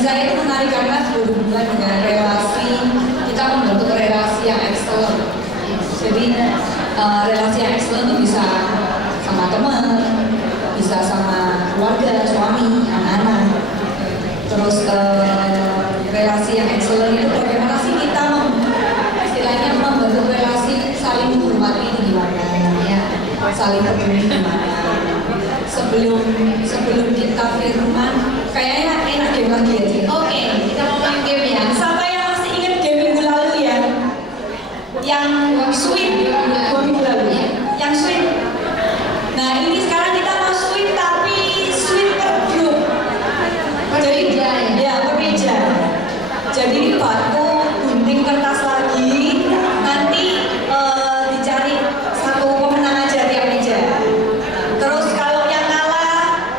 bagi saya itu menarik karena berhubungan dengan relasi, kita membentuk relasi yang excellent. Jadi relasi yang excellent itu bisa sama teman, bisa sama keluarga, suami, anak-anak. Terus relasi yang excellent itu bagaimana sih kita istilahnya membentuk relasi saling menghormati itu gimana ya, saling peduli gimana. Sebelum kita firman, kayaknya enak game lagi aja. Oke, kita mau main game ya. Siapa yang masih ingat game minggu lalu ya? Yang sweet 2 minggu lalu ya? Yang sweet. Nah ini sekarang kita mau sweet tapi sweet per grup. Jadi ya berbeda. Jadi batu gunting kertas lagi, nanti dicari satu pemenang aja tiap meja. Terus kalau yang kalah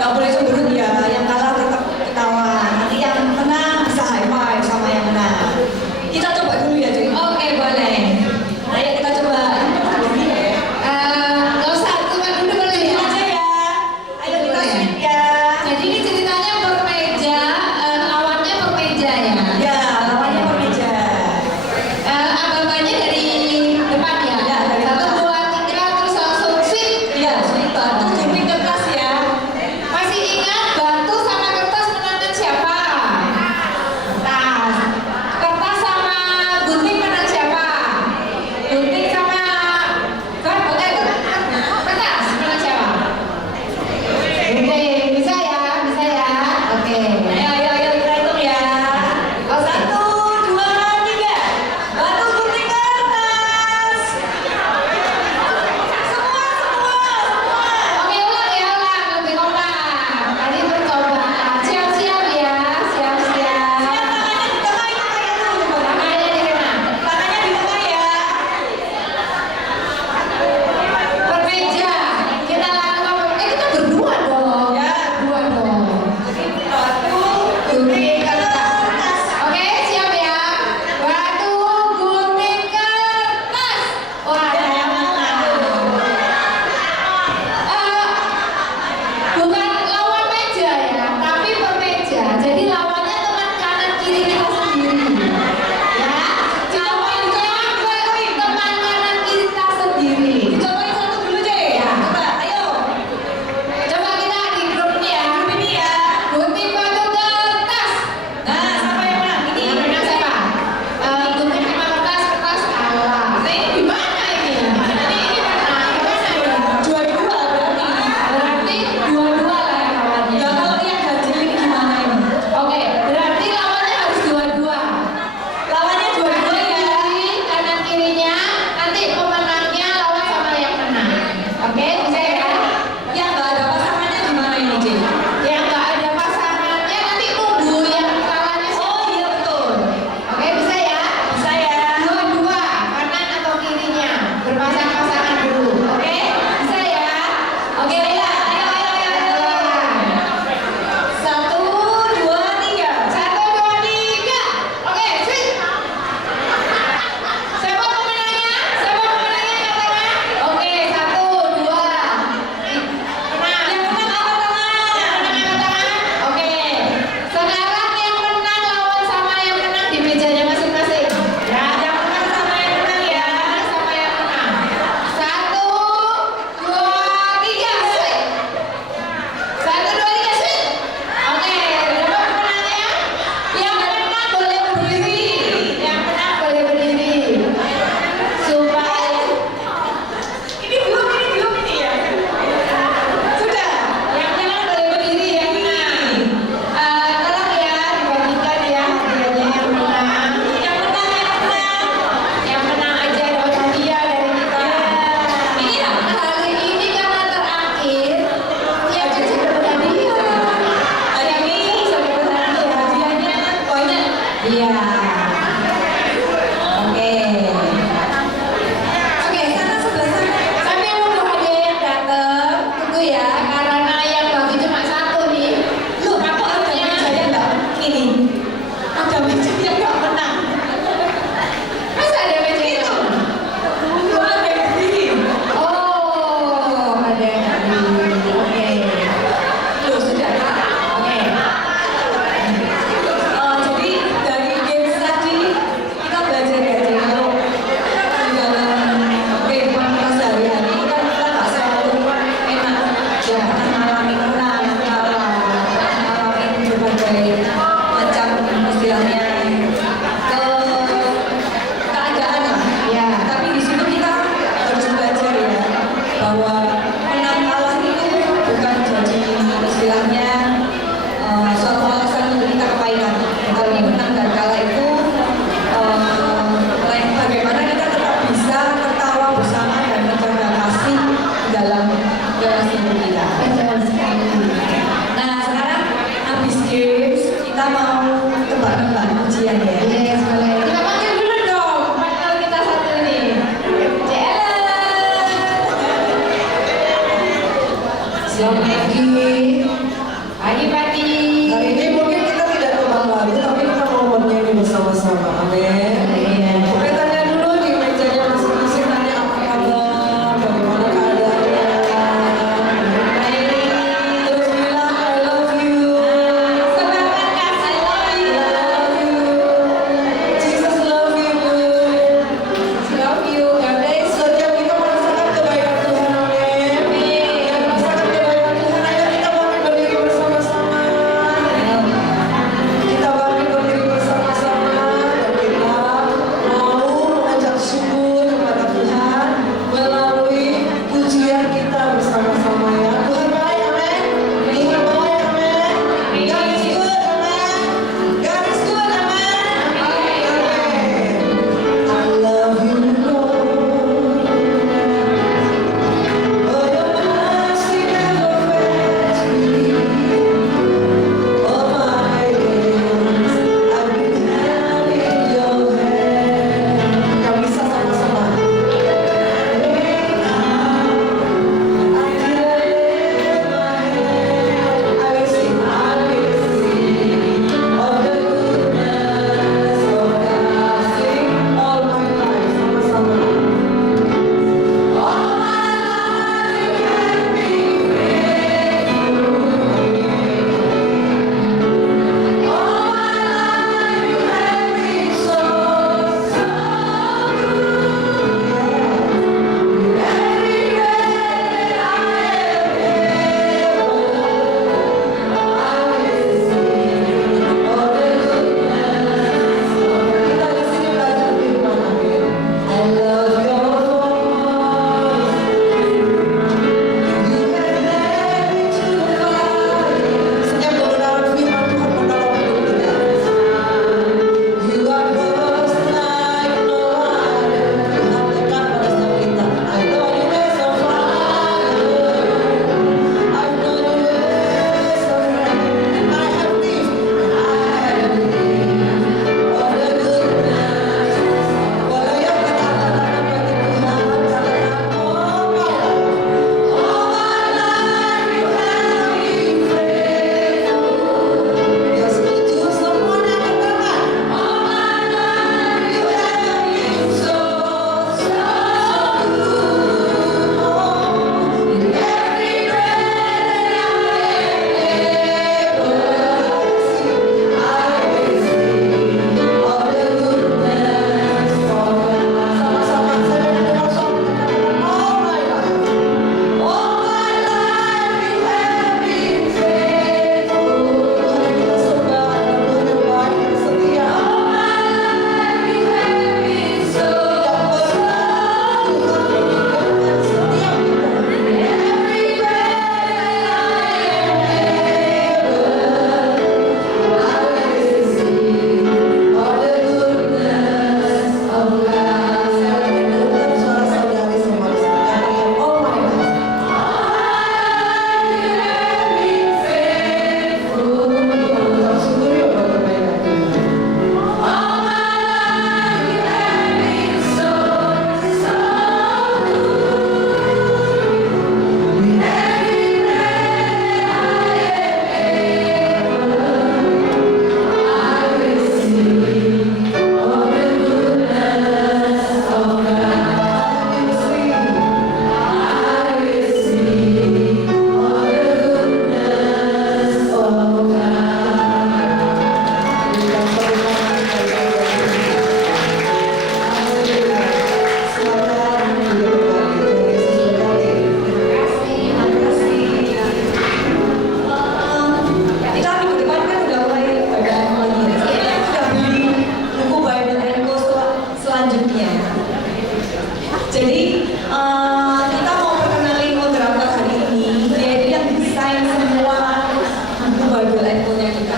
levelnya kita.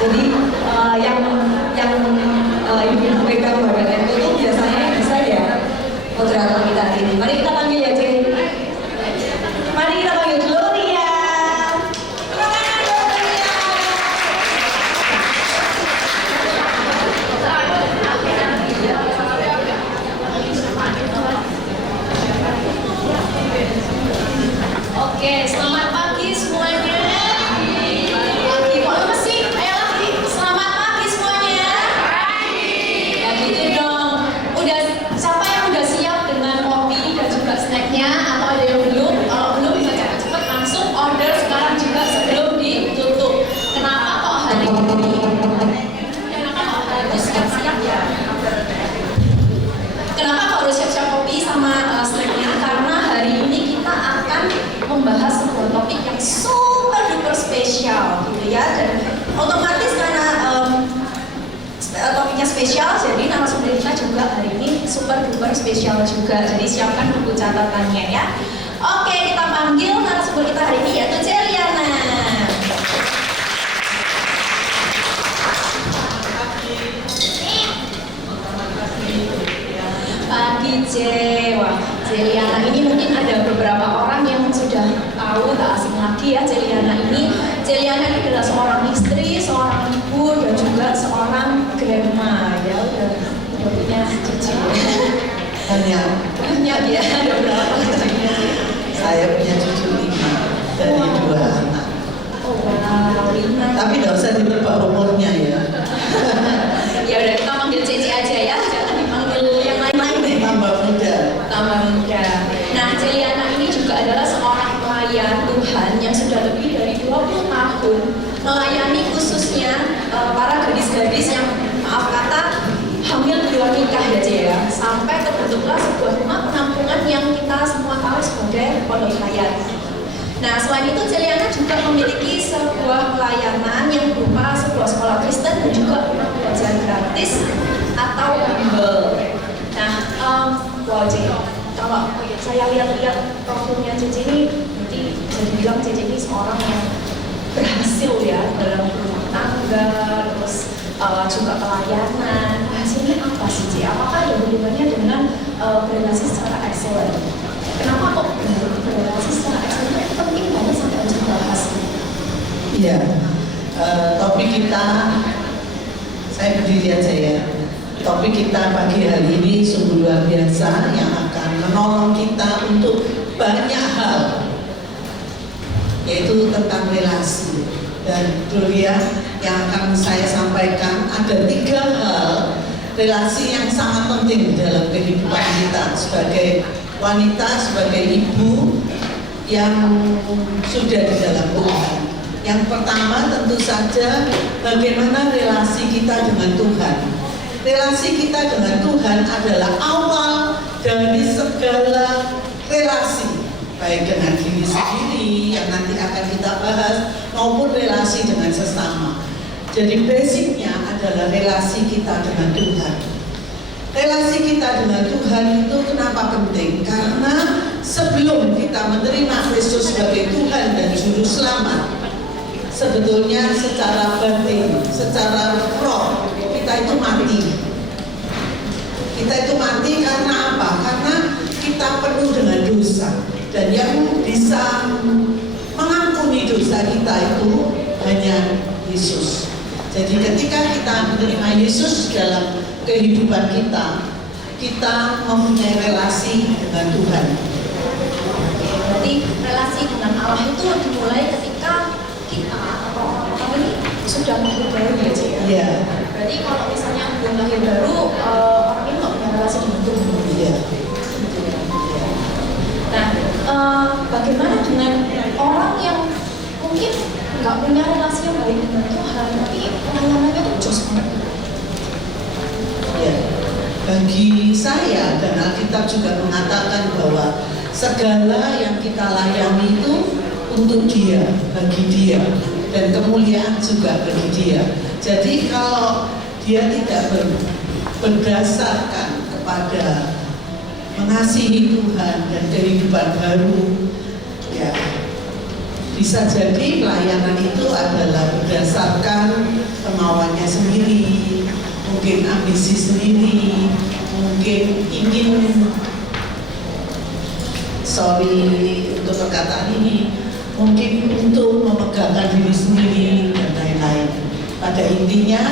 Jadi yang ibu pegang bagian level itu biasanya yang bisa ya moderator kita hari ini. Mari kita panggil ya Cek. Mari kita panggil Gloria. Oke, selamat pagi semuanya. Pagi, kok lemes sih? Ayo lagi. Selamat pagi semuanya. Ya gitu dong. Udah, siapa yang udah siap dengan kopi dan juga snacknya? Atau ada yang belum? Kalau belum bisa cepet-cepet langsung order sekarang juga sebelum ditutup. Kenapa kok hari ini? Kenapa kok harus siap-siap ya? Kenapa kok harus siap-siap kopi sama snacknya? Karena hari ini kita akan membahas sebuah topik yang super duper spesial gitu ya, dan otomatis karena topiknya spesial jadi narasumber kita juga hari ini super duper spesial juga, jadi siapkan buku catatannya ya. Oke, kita panggil narasumber kita hari ini yaitu Celiana. Pagi Wah, Celiana ini mungkin ada beberapa orang yang sudah tahu, tak asing lagi ya Celiana ini. Celiana ini adalah seorang istri, seorang ibu, dan juga seorang grandma ya, udah punya cucu. Banyak ya, ada berapa cucunya? Saya punya cucu 5 dari 2 anak. Oh wow, 5. Tapi nggak usah ditebak umurnya ya. Ya udah, kita panggil Cici aja ya, jangan dipanggil yang lain-lain deh. Tambah muda. Tambah muda. Nah, Celiana ini juga adalah seorang pelayan Tuhan yang sudah lebih dari 20 tahun melayani khususnya para gadis-gadis yang maaf kata hamil di luar nikah ya Cek ya, sampai terbentuklah sebuah rumah penampungan yang kita semua tahu sebagai Pondok Hidayat. Nah, selain itu Celiana juga memiliki sebuah pelayanan yang berupa sebuah sekolah Kristen dan juga rumah belajar gratis atau bimbel. Nah, wow Cek, kalau saya lihat-lihat profilnya Cici ini, berarti bisa dibilang Cici ini seorang yang berhasil ya dalam rumah tangga, terus juga pelayanan. Hasilnya apa sih Cici? Apakah ada hubungannya dengan berrelasi secara excellent? Kenapa kok berrelasi secara excellent itu penting banget sampai harus dibahas? Iya. Topik kita, saya berdiri aja ya. Topik kita pagi hari ini sungguh luar biasa yang akan menolong kita untuk banyak hal, yaitu tentang relasi. Dan Gloria yang akan saya sampaikan ada 3 hal relasi yang sangat penting dalam kehidupan kita sebagai wanita, sebagai ibu yang sudah di dalam Tuhan. Yang pertama tentu saja bagaimana relasi kita dengan Tuhan. Relasi kita dengan Tuhan adalah awal dari segala relasi, baik dengan diri sendiri yang nanti akan kita bahas maupun relasi dengan sesama. Jadi basicnya adalah relasi kita dengan Tuhan. Relasi kita dengan Tuhan itu kenapa penting? Karena sebelum kita menerima Kristus sebagai Tuhan dan Juru Selamat, sebetulnya secara batin, secara roh, kita itu mati. Kita itu mati karena apa? Karena kita penuh dengan dosa. Dan yang bisa mengampuni dosa kita itu hanya Yesus. Jadi ketika kita menerima Yesus dalam kehidupan kita, kita mempunyai relasi dengan Tuhan. Berarti relasi dengan Allah itu dimulai ketika kita atau orang ini sudah lahir baru ya Cik ya? Iya. Berarti kalau misalnya belum lahir baru, orang ini nggak punya relasi dengan Tuhan. Iya. Nah, bagaimana dengan orang yang mungkin nggak punya relasi yang baik dengan Tuhan, tapi pelayanannya tuh jos banget? Ya, bagi saya dan Alkitab juga mengatakan bahwa segala yang kita layani itu untuk Dia, bagi Dia, dan kemuliaan juga bagi Dia. Jadi kalau Dia tidak berdasarkan kepada mengasihi Tuhan dan kehidupan baru, ya Bisa jadi pelayanan itu adalah berdasarkan kemauannya sendiri, mungkin ambisi sendiri, mungkin ingin, sorry untuk perkataan ini, mungkin untuk memegangkan diri sendiri dan lain-lain. Pada intinya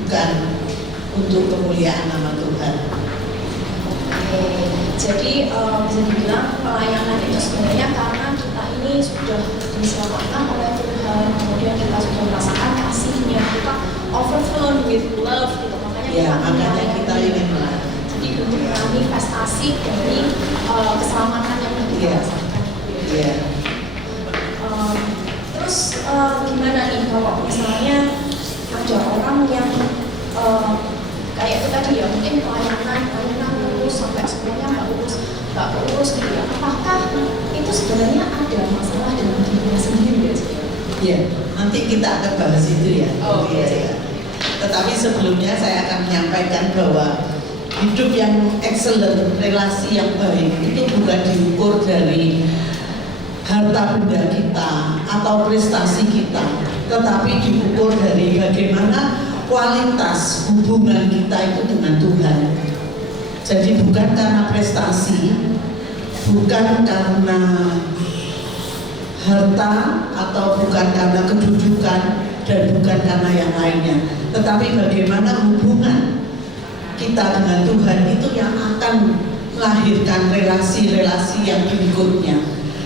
bukan untuk kemuliaan nama Tuhan. Jadi bisa dibilang pelayanan itu sebenarnya karena kita ini sudah diselamatkan oleh Tuhan, kemudian kita sudah merasakan kasihnya, kita overflow with love gitu, Makanya kita ingin melayani. Jadi untuk manifestasi dari keselamatan yang kita rasakan. Terus gimana nih kalau misalnya ada orang yang kayak itu tadi ya, mungkin pelayanan terus sampai sebenarnya nggak urus gitu ya. Apakah itu sebenarnya ada masalah dalam dirinya sendiri ya? Iya, nanti kita akan bahas itu ya. Ya. Tetapi sebelumnya saya akan menyampaikan bahwa hidup yang excellent, relasi yang baik itu bukan diukur dari harta benda kita atau prestasi kita, tetapi diukur dari bagaimana kualitas hubungan kita itu dengan Tuhan. Jadi bukan karena prestasi, bukan karena harta, atau bukan karena kedudukan, dan bukan karena yang lainnya, tetapi bagaimana hubungan kita dengan Tuhan itu yang akan melahirkan relasi-relasi yang berikutnya.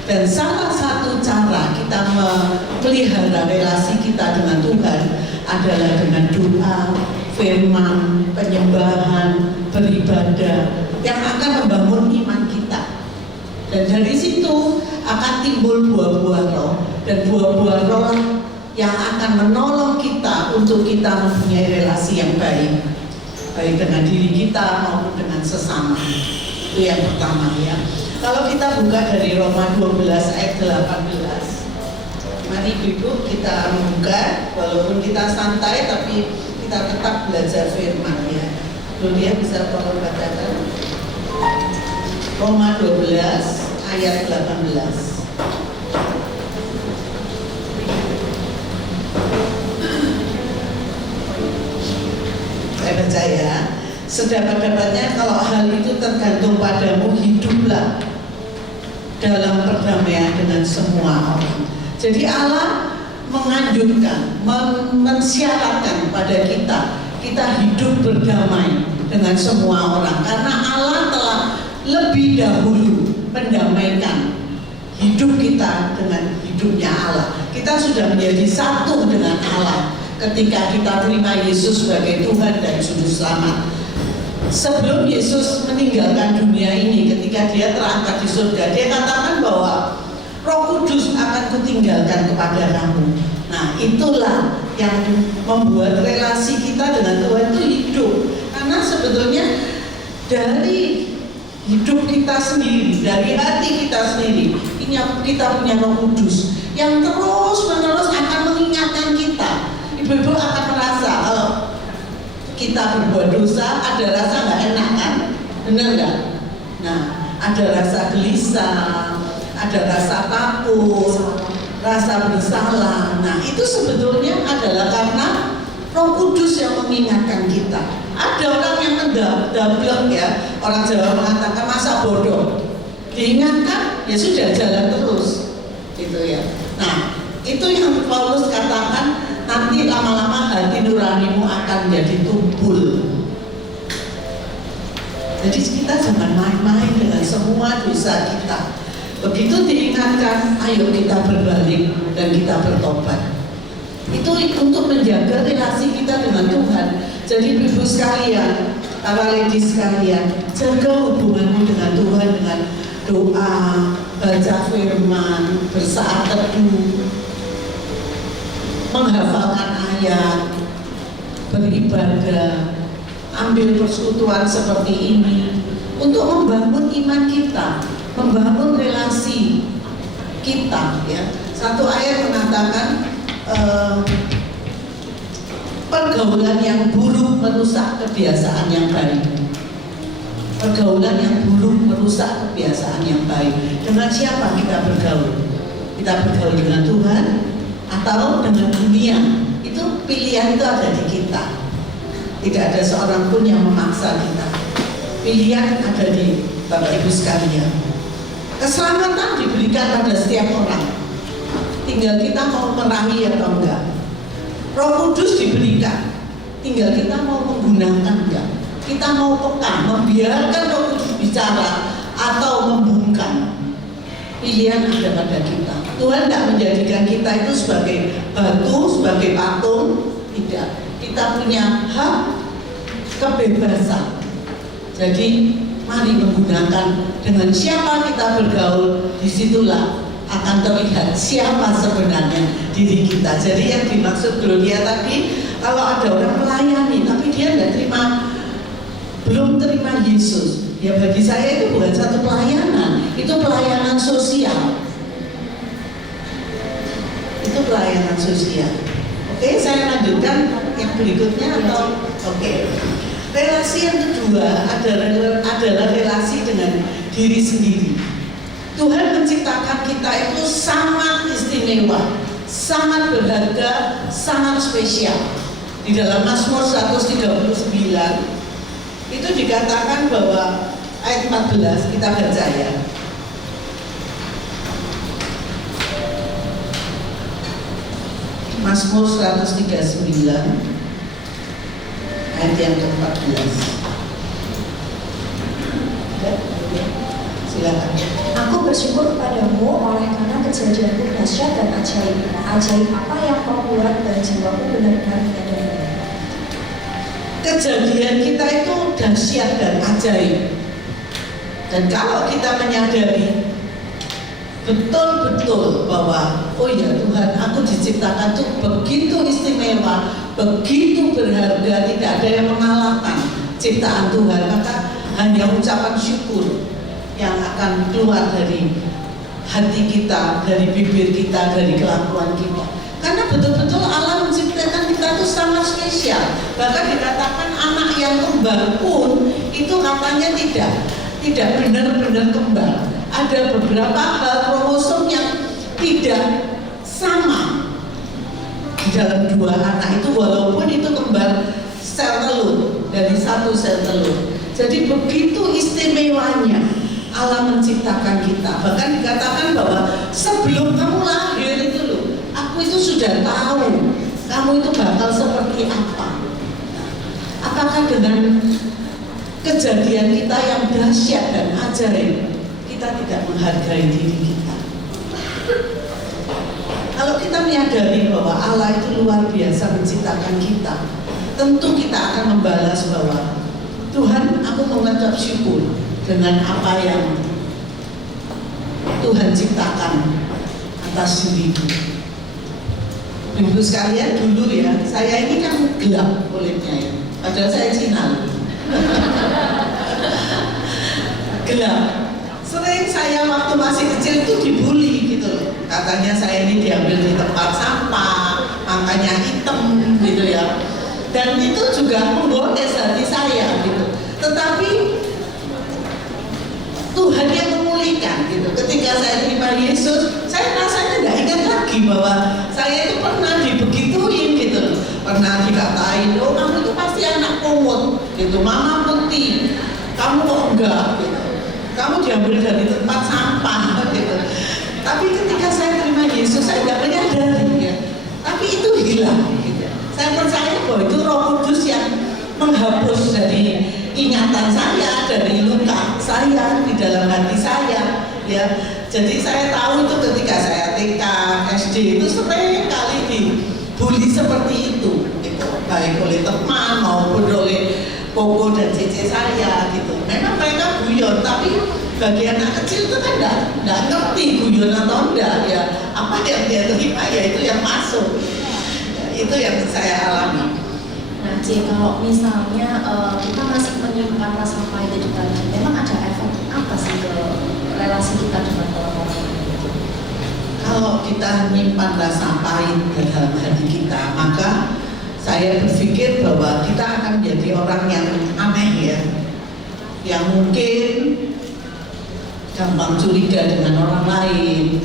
Dan salah satu cara kita memelihara relasi kita dengan Tuhan adalah dengan doa, firman, penyembahan, beribadah yang akan membangun iman kita. Dan dari situ akan timbul buah-buah roh, dan buah-buah roh yang akan menolong kita untuk kita mempunyai relasi yang baik, baik dengan diri kita maupun dengan sesama. Itu yang pertama ya. Kalau kita buka dari Roma 12 ayat 18, mari Ibu kita membuka, walaupun kita santai tapi kita tetap belajar firman ya. Dunia bisa tolong bacakan Roma 12 ayat 18. Saya baca ya. Sedapat-dapatnya kalau hal itu tergantung padamu, hiduplah dalam perdamaian dengan semua orang. Jadi Allah menganjurkan, mensyaratkan pada kita hidup berdamai dengan semua orang, karena Allah telah lebih dahulu mendamaikan hidup kita dengan hidupnya Allah. Kita sudah menjadi satu dengan Allah ketika kita terima Yesus sebagai Tuhan dan Juru Selamat. Sebelum Yesus meninggalkan dunia ini, ketika dia terangkat di surga, dia katakan bahwa Roh Kudus akan kutinggalkan kepada kamu. Nah, itulah yang membuat relasi kita dengan Tuhan itu hidup. Karena sebetulnya dari hidup kita sendiri, dari hati kita sendiri, kita punya Roh Kudus yang terus-menerus akan mengingatkan kita. Ibu-ibu akan merasa kalau kita berbuat dosa, ada rasa nggak enak kan? Benar nggak? Nah, ada rasa gelisah, ada rasa takut, rasa bersalah. Nah, itu sebetulnya adalah karena Roh Kudus yang mengingatkan kita. Ada orang yang mendablek ya, orang Jawa mengatakan masa bodoh. Diingatkan, ya sudah jalan terus, gitu ya. Nah, itu yang Paulus katakan, nanti lama-lama hati nuranimu akan menjadi tumpul. Jadi kita jangan main-main dengan semua dosa kita. Begitu diingatkan, ayo kita berbalik dan kita bertobat. Itu untuk menjaga relasi kita dengan Tuhan. Jadi ibu sekalian, para ladies sekalian, jaga hubunganmu dengan Tuhan dengan doa, baca firman, bersaat teduh, menghafalkan ayat, beribadah, ambil persekutuan seperti ini untuk membangun iman kita, membangun relasi kita ya. Satu ayat mengatakan pergaulan yang buruk merusak kebiasaan yang baik. Pergaulan yang buruk merusak kebiasaan yang baik. Dengan siapa kita bergaul? Kita bergaul dengan Tuhan atau dengan dunia. Itu pilihan itu ada di kita. Tidak ada seorang pun yang memaksa kita. Pilihan ada di Bapak Ibu sekalian. Keselamatan diberikan pada setiap orang. Tinggal kita mau meraih atau enggak. Roh Kudus diberikan. Tinggal kita mau menggunakan enggak. Kita mau peka, membiarkan Roh Kudus bicara atau membungkam. Pilihan ada pada kita. Tuhan tidak menjadikan kita itu sebagai batu, sebagai patung. Tidak. Kita punya hak kebebasan. Jadi mari menggunakan dengan siapa kita bergaul, disitulah akan terlihat siapa sebenarnya diri kita. Jadi yang dimaksud Gloria tadi, kalau ada orang melayani tapi dia belum terima Yesus, ya bagi saya itu bukan satu pelayanan, itu pelayanan sosial. Itu pelayanan sosial. Oke, saya lanjutkan yang berikutnya atau oke. Relasi yang kedua adalah relasi dengan diri sendiri. Tuhan menciptakan kita itu sangat istimewa, sangat berharga, sangat spesial. Di dalam Mazmur 139 itu dikatakan bahwa ayat 14 kita baca ya. Mazmur 139 ayat yang ke-14. Silakan. Aku bersyukur kepadamu oleh karena kejadianmu dahsyat dan ajaib. Ajaib apa yang kau buat dan jiwaku benar-benar menyadarinya. Kejadian kita itu dahsyat dan ajaib. Dan kalau kita menyadari betul-betul bahwa oh ya Tuhan, aku diciptakan tuh begitu istimewa, begitu berharga, tidak ada yang mengalahkan ciptaan Tuhan, maka hanya ucapan syukur yang akan keluar dari hati kita, dari bibir kita, dari kelakuan kita. Karena betul-betul Allah menciptakan kita itu sangat spesial. Bahkan dikatakan anak yang kembar pun itu katanya tidak benar-benar kembar. Ada beberapa hal kromosom yang tidak sama di dalam dua anak itu, walaupun itu kembar sel telur, dari satu sel telur. Jadi begitu istimewanya Allah menciptakan kita. Bahkan dikatakan bahwa sebelum kamu lahir itu loh, aku itu sudah tahu kamu itu bakal seperti apa. Apakah dengan kejadian kita yang dahsyat dan ajaib kita tidak menghargai diri kita? Kalau kita menyadari bahwa Allah itu luar biasa menciptakan kita, tentu kita akan membalas bahwa Tuhan, aku mengucap syukur dengan apa yang Tuhan ciptakan atas diriku. Ibu sekalian, dulu ya, saya ini kan gelap kulitnya ya, padahal saya Cina. Gelap. Sering saya waktu masih kecil itu dibully gitu loh. Katanya saya ini diambil di tempat sampah, makanya hitam gitu ya. Dan itu juga menggoda hati saya gitu. Tetapi Tuhan yang memulihkan gitu. Ketika saya terima Yesus, saya rasanya nggak ingat lagi bahwa saya itu pernah dibegituin gitu loh. Pernah dikatain, oh kamu itu pasti anak pungut gitu, mama putih, kamu kok enggak gitu. Kamu diambil dari tempat sampah gitu. Tapi ketika saya terima Yesus, saya nggak menyadari ya. Tapi itu hilang gitu. Saya percaya bahwa itu Roh Kudus yang menghapus dari ingatan saya, dari luka saya di dalam hati saya ya. Jadi saya tahu itu ketika saya TK, SD itu sering kali dibully seperti itu gitu. Baik oleh teman maupun oleh koko dan cece saya gitu. Memang mereka guyon, tapi bagi anak kecil itu kan enggak ngerti guyon atau enggak ya. Apa yang dia terima ya itu yang masuk ya, itu yang saya alami. Nah, Ci, kalau misalnya kita masih menyimpan rasa pahit itu tadi, memang ada efek apa sih ke relasi kita dengan orang-orang? Kalau kita menyimpan rasa pahit dalam hati kita, maka saya berpikir bahwa kita akan menjadi orang yang aneh ya, yang mungkin gampang curiga dengan orang lain,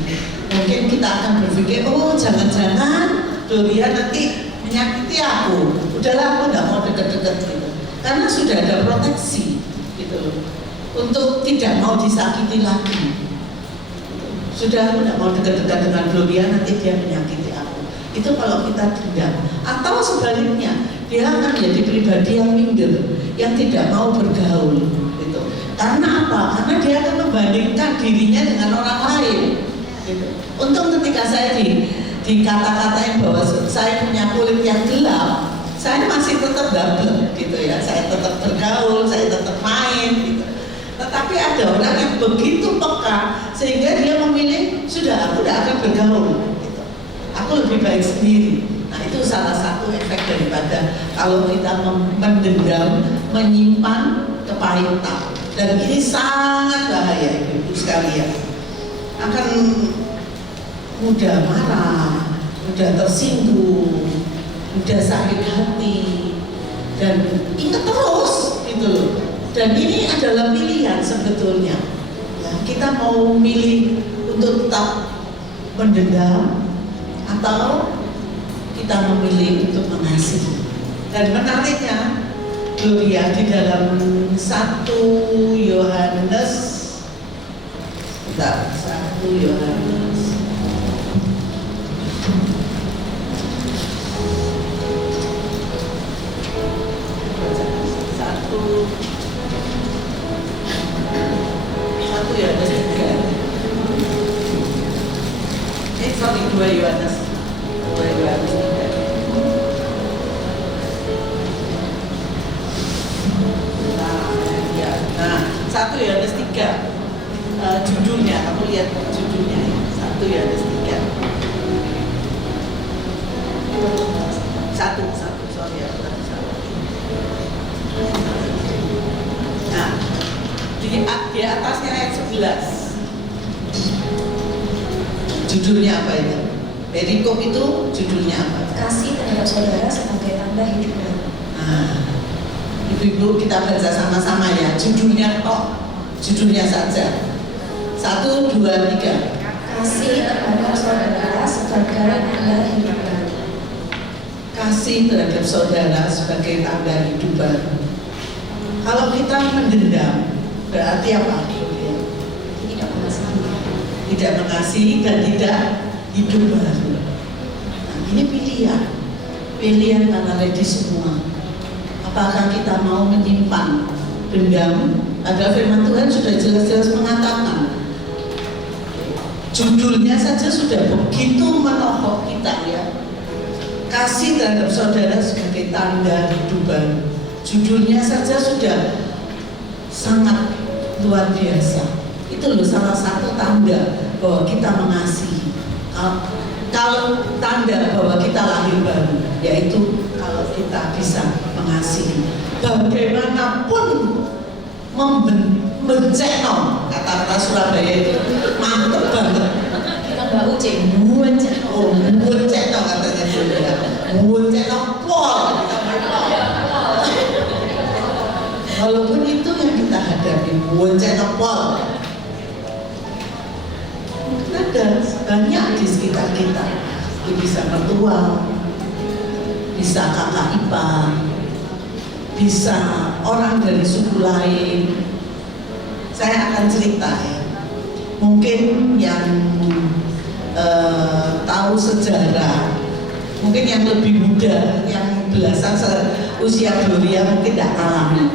mungkin kita akan berpikir, oh jangan-jangan Gloria nanti menyakiti aku, udahlah aku nggak mau deket-deket gitu, karena sudah ada proteksi gitu loh, untuk tidak mau disakiti lagi. Sudah aku nggak mau dekat-dekat dengan Gloria, nanti dia menyakiti aku. Itu kalau kita dendam. Atau sebaliknya, dia akan jadi pribadi yang minder, yang tidak mau bergaul gitu. Karena apa? Karena dia akan membandingkan dirinya dengan orang lain gitu. Untung ketika saya dikata-katain bahwa saya punya kulit yang gelap, saya masih tetap double gitu ya. Saya tetap bergaul, saya tetap main gitu. Tetapi ada orang yang begitu peka sehingga dia memilih, sudah aku tidak akan bergaul gitu. Aku lebih baik sendiri. Nah itu salah satu efek daripada kalau kita mendendam, menyimpan kepahitan. Dan ini sangat bahaya ibu sekalian. Akan mudah marah, mudah tersinggung, mudah sakit hati, dan ingat terus gitu loh. Dan ini adalah pilihan sebetulnya. Ya, kita mau milih untuk tetap mendendam atau kita memilih untuk mengasihi. Dan menariknya, Gloria di dalam 1 Yohanes, 1 Yohanes. Sorry, 2 Yohanes 3. Nah, 1 Yohanes 3 judulnya, kamu lihat judulnya ya, 1 Yohanes 3. Satu, sorry ya, salah. Nah, di atasnya ayat 11. Judulnya apa itu? Perikop itu judulnya apa? Kasih terhadap saudara sebagai tanda hidup baru. Nah, ibu-ibu kita baca sama-sama ya. Judulnya judulnya saja. 1, 2, 3. Kasih terhadap saudara sebagai tanda hidup baru. Kasih terhadap saudara sebagai tanda hidup baru. Kalau kita mendendam, berarti apa? Tidak mengasihi. Tidak mengasihi dan tidak hidup baru. Nah, ini pilihan para lady semua. Apakah kita mau menyimpan dendam? Ada firman Tuhan sudah jelas-jelas mengatakan, judulnya saja sudah begitu menohok kita ya. Kasih terhadap saudara sebagai tanda hidup baru. Judulnya saja sudah sangat luar biasa. Itu loh salah satu tanda bahwa kita mengasihi. Kalau tanda bahwa kita lahir baru, yaitu kalau kita bisa mengasihi. Bagaimanapun membenceno, kata-kata Surabaya itu mantep banget. Kita nggak ucap, benceno. Oh, benceno katanya dia. Benceno pol. Walaupun itu yang kita hadapi, benceno pol. Ada banyak di sekitar kita. Bisa mertua, bisa kakak ipar, bisa orang dari suku lain. Saya akan cerita ya. Mungkin yang tahu sejarah, mungkin yang lebih muda, yang belasan usia Gloria mungkin tidak alami.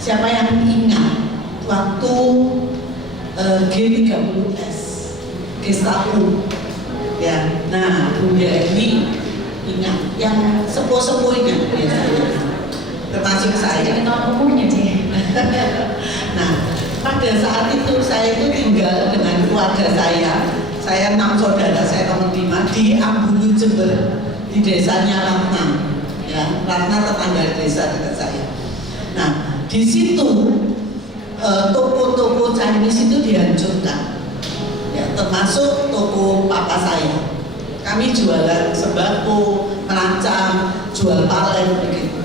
Siapa yang ingat waktu G30S Gestapo ya? Nah, Bunda ini ingat, yang sepuh-sepuh ingat biasanya, termasuk saya. Jadi tahun umurnya sih. Nah, pada saat itu saya itu tinggal dengan keluarga saya 6 saudara, saya nomor 5 di Ambulu Jember, di desanya Ratna, ya, Ratna tetangga desa dekat saya. Nah, di situ toko-toko Chinese itu dihancurkan. Ya, termasuk toko papa saya. Kami jualan sembako, merancang, jual palen begitu.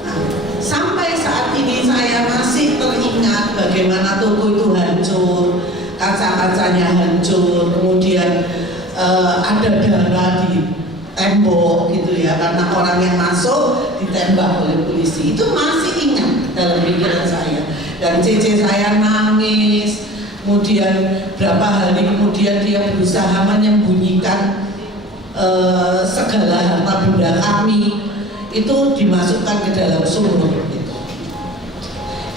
Nah, sampai saat ini saya masih teringat bagaimana toko itu hancur, kaca-kacanya hancur, kemudian ada darah di tembok gitu ya, karena orang yang masuk ditembak oleh polisi. Itu masih ingat dalam pikiran saya. Dan cece saya nangis. Kemudian berapa hari kemudian dia berusaha menyembunyikan segala harta benda kami itu dimasukkan ke dalam sumur gitu.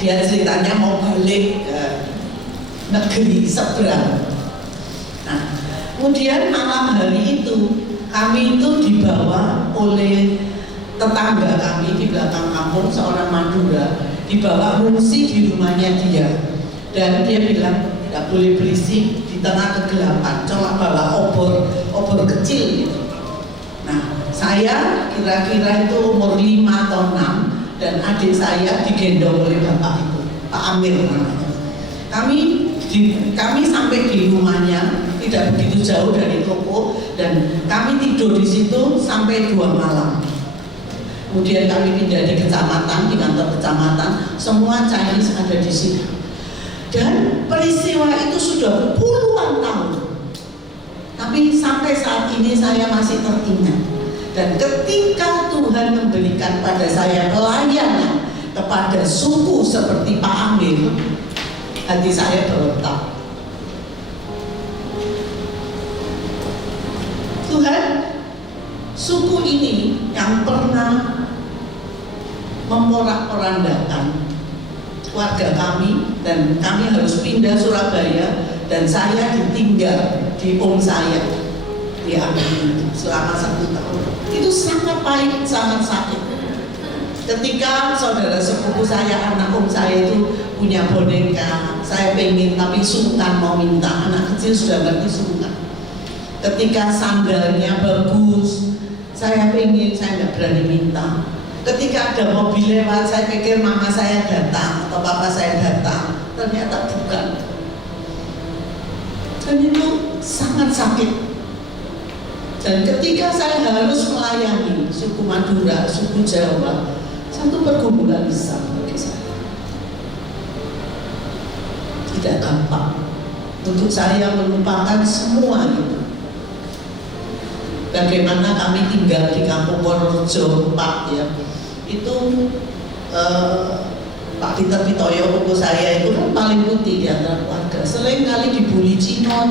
Dia ceritanya mau balik ke negeri seberang. Nah, kemudian malam hari itu kami itu dibawa oleh tetangga kami di belakang kampung, seorang Madura, dibawa mengungsi di rumahnya dia. Dan dia bilang tidak boleh berisik di tengah kegelapan, cuma bawa obor kecil gitu. Nah, saya kira-kira itu umur 5 atau 6 dan adik saya digendong oleh bapak itu, Pak Amir namanya. Kami sampai di rumahnya tidak begitu jauh dari toko dan kami tidur di situ sampai 2 malam. Kemudian kami pindah di kecamatan, di kantor kecamatan, semua Chinese ada di situ. Dan peristiwa itu sudah puluhan tahun. Tapi sampai saat ini saya masih teringat. Dan ketika Tuhan memberikan pada saya pelayanan kepada suku seperti Pak Amir, hati saya bergetar. Tuhan, suku ini yang pernah memporak-porandakan warga kami dan kami harus pindah Surabaya dan saya ditinggal di saya di Amin selama 1 tahun. Itu sangat pahit, sangat sakit. Ketika saudara sepupu saya, anak saya itu punya boneka, saya pengen tapi sungkan mau minta, anak kecil sudah ngerti sungkan. Ketika sandalnya bagus, saya pengen, saya nggak berani minta. Ketika ada mobil lewat, saya pikir mama saya datang atau papa saya datang, ternyata bukan. Dan itu sangat sakit. Dan ketika saya harus melayani suku Madura, suku Jawa, satu pergumulan besar bagi saya. Tidak gampang untuk saya melupakan semua itu. Bagaimana kami tinggal di kampung Wonorejo 4 ya, itu Pak Dita Pitoyo, buku saya itu kan paling putih di antara keluarga, sering kali dibully Cino.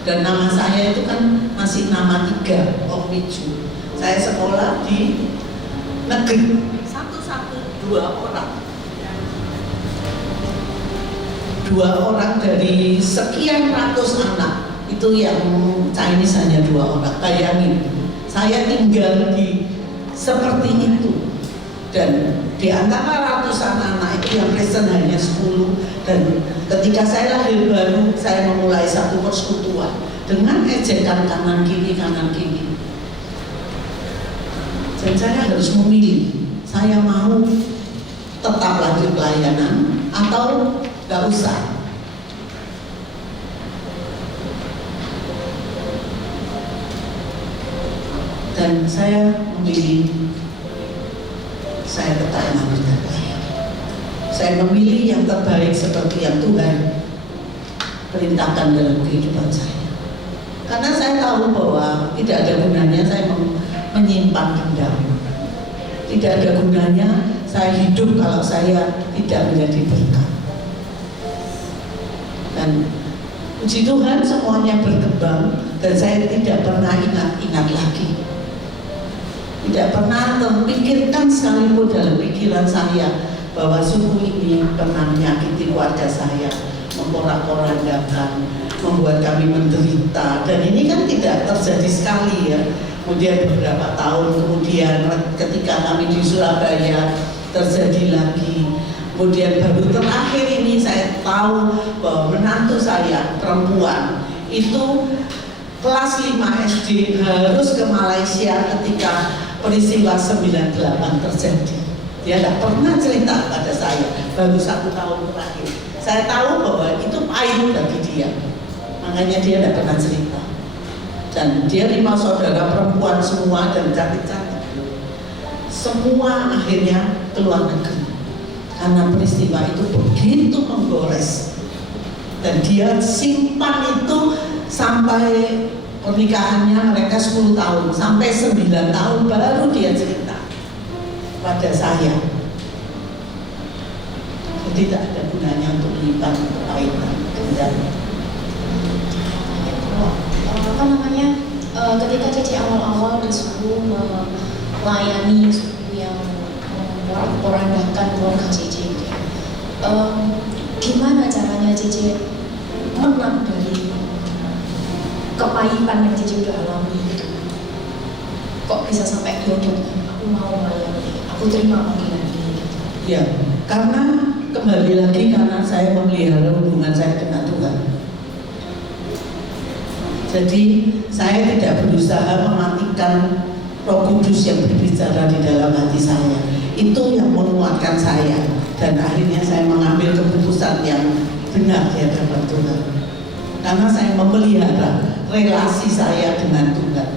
Dan nama saya itu kan masih nama 3, Om Miju. Saya sekolah di negeri, 2 orang dari sekian ratus anak. Itu yang Chinese hanya 2 orang. Bayangin, saya tinggal di seperti itu. Dan di antara ratusan anak itu yang Kristen hanya 10. Dan ketika saya lahir baru, saya memulai satu persekutuan dengan ejekan kanan kiri. Dan saya harus memilih, saya mau tetap lanjut pelayanan atau gak usah. Dan saya memilih, saya tetap melanjutkan pelayanan. Saya memilih yang terbaik seperti yang Tuhan perintahkan dalam kehidupan saya. Karena saya tahu bahwa tidak ada gunanya saya menyimpan dendam. Tidak ada gunanya saya hidup kalau saya tidak menjadi berkat. Dan puji Tuhan semuanya berkembang dan saya tidak pernah ingat lagi. Tidak pernah terpikirkan sekalipun dalam pikiran saya bahwa suku ini pernah menyakiti keluarga saya, memporak-porandakan, membuat kami menderita. Dan ini kan tidak terjadi sekali ya. Kemudian beberapa tahun kemudian ketika kami di Surabaya terjadi lagi. Kemudian baru terakhir ini saya tahu bahwa menantu saya perempuan itu kelas 5 SD harus ke Malaysia ketika peristiwa 98 terjadi. Dia tidak pernah cerita pada saya, baru 1 tahun terakhir. Saya tahu bahwa itu pahit bagi dia, makanya dia tidak pernah cerita. Dan dia 5 saudara perempuan semua dan cantik-cantik. Semua akhirnya keluar negeri karena peristiwa itu begitu menggores. Dan dia simpan itu sampai pernikahannya mereka 10 tahun sampai 9 tahun baru dia cerita pada saya. Jadi tidak ada gunanya untuk menyimpan kepahitan dendam. Apa namanya, ketika Cici awal-awal disuruh melayani suku yang memporak-porandakan keluarga Cici, gimana caranya Cici menang dari kepahitan yang Cici udah alami? Kok bisa sampai yaudah aku mau melayani, aku terima panggilan ini? Ya, karena kembali lagi karena saya memelihara hubungan saya dengan Tuhan. Jadi saya tidak berusaha mematikan Roh Kudus yang berbicara di dalam hati saya. Itu yang menguatkan saya dan akhirnya saya mengambil keputusan yang benar di hadapan Tuhan. Karena saya memelihara relasi saya dengan Tuhan.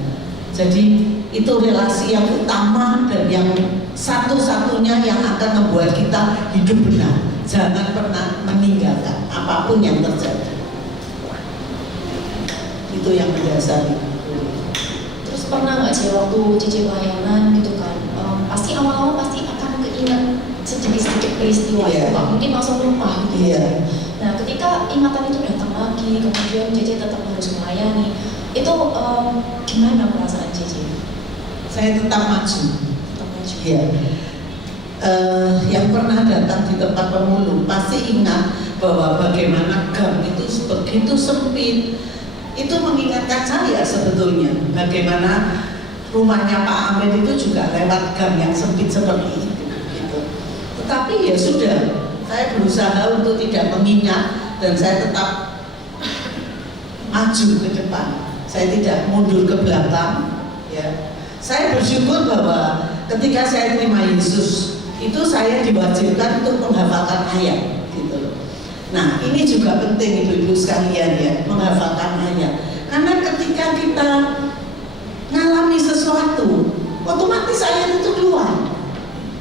Jadi itu relasi yang utama dan yang satu-satunya yang akan membuat kita hidup benar. Jangan pernah meninggalkan apapun yang terjadi. Itu yang mendasari. Terus pernah nggak sih waktu Cici pelayanan gitu kan, pasti awal-awal pasti akan keinget sedikit-sedikit peristiwa, Pak, mungkin langsung lupa gitu. Nah ketika ingatan itu datang lagi, kemudian Cici tetap harus melayani, itu gimana perasaan Cici? Saya tetap maju. Tetap maju. Iya. Yang pernah datang di tempat pemulung pasti ingat bahwa bagaimana gang itu begitu sempit. Itu mengingatkan saya sebetulnya bagaimana rumahnya Pak Ahmed itu juga lewat gang yang sempit seperti itu gitu. Tetapi ya sudah, saya berusaha untuk tidak mengingat dan saya tetap maju ke depan. Saya tidak mundur ke belakang ya. Saya bersyukur bahwa ketika saya terima Yesus itu saya diwajibkan untuk menghafalkan ayat gitu. Nah ini juga penting ibu-ibu sekalian ya, menghafalkan ayat. Karena ketika kita ngalami sesuatu, otomatis ayat itu keluar.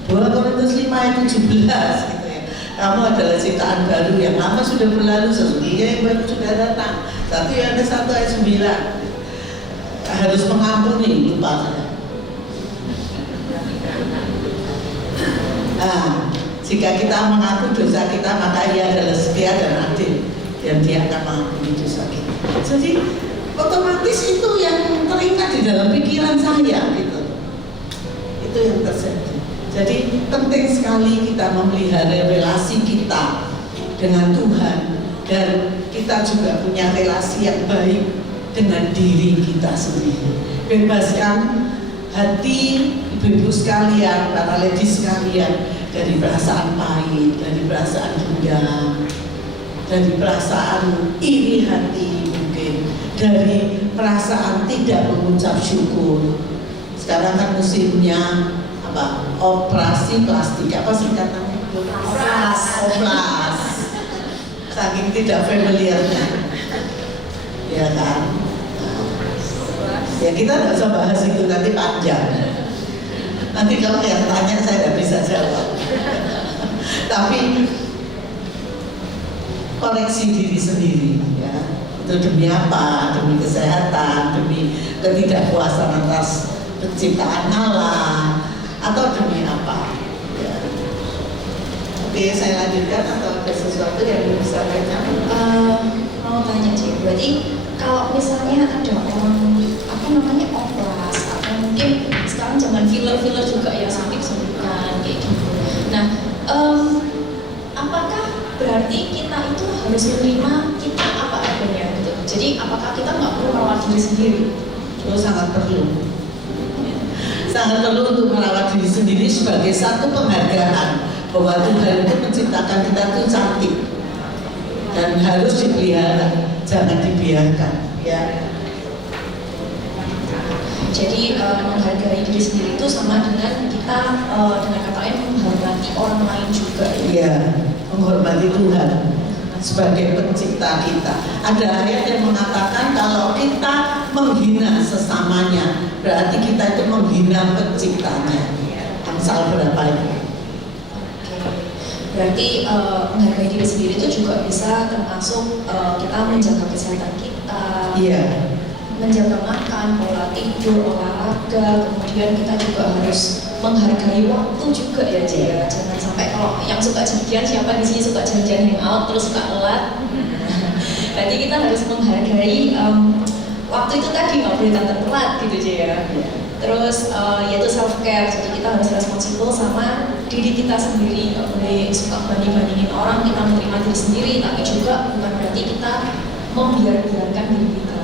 2 Korintus 5 ayat 17 gitu ya. Kamu adalah ciptaan baru, yang lama sudah berlalu, sesungguhnya yang baru sudah datang. 1 Yohanes 1 ayat 9. Harus mengampuni, lupa saya. Nah, jika kita mengaku dosa kita, maka Ia adalah setia dan adil, dan Dia akan mengampuni dosa kita. Jadi otomatis itu yang teringat di dalam pikiran saya gitu. Itu yang terjadi. Jadi penting sekali kita memelihara relasi kita dengan Tuhan, dan kita juga punya relasi yang baik dengan diri kita sendiri. Bebaskan hati ibu-ibu sekalian, para ladies sekalian, dari perasaan pahit, dari perasaan dendam, dari perasaan iri hati mungkin, dari perasaan tidak mengucap syukur. Sekarang kan musimnya apa? Operasi plastik, apa singkatannya? Oplas. Saking tidak familiarnya, ya kan? Ya kita nggak usah bahas itu, nanti panjang. Nanti kalau yang tanya saya nggak bisa jawab. Tapi koreksi diri sendiri ya. Itu demi apa? Demi kesehatan, demi ketidakpuasan atas penciptaan Allah, atau demi apa? Ya. Oke, saya lanjutkan atau ada sesuatu yang belum disampaikan? Mau tanya sih, berarti kalau misalnya ada orang apa namanya oplas, atau mungkin sekarang zaman filler juga ya, suntik-suntikan kayak gitu. Nah, apakah berarti kita itu harus menerima kita apa adanya gitu? Jadi apakah kita nggak perlu merawat diri sendiri? Oh, sangat perlu. Sangat perlu untuk merawat diri sendiri sebagai satu penghargaan bahwa Tuhan itu menciptakan kita itu cantik dan harus dipelihara, jangan dibiarkan ya. Jadi menghargai diri sendiri itu sama dengan kita dengan kata lain menghormati orang lain juga ya. Iya, menghormati Tuhan sebagai pencipta kita. Ada ayat yang mengatakan kalau kita menghina sesamanya, berarti kita itu menghina penciptanya. Amsal berapa ini? Berarti menghargai diri sendiri itu juga bisa termasuk kita menjaga kesehatan kita. Iya. menjaga makan, pola tidur, olahraga, kemudian kita juga harus menghargai waktu juga ya Cik ya. Jangan sampai kalau yang suka janjian, siapa di sini suka janjian hangout terus suka telat. Berarti kita harus menghargai waktu itu tadi, nggak boleh telat gitu Cik ya. Terus yaitu self care, jadi kita harus responsibel sama diri kita sendiri, nggak boleh suka banding-bandingin orang, kita menerima diri sendiri, tapi juga bukan berarti kita membiarkan diri kita.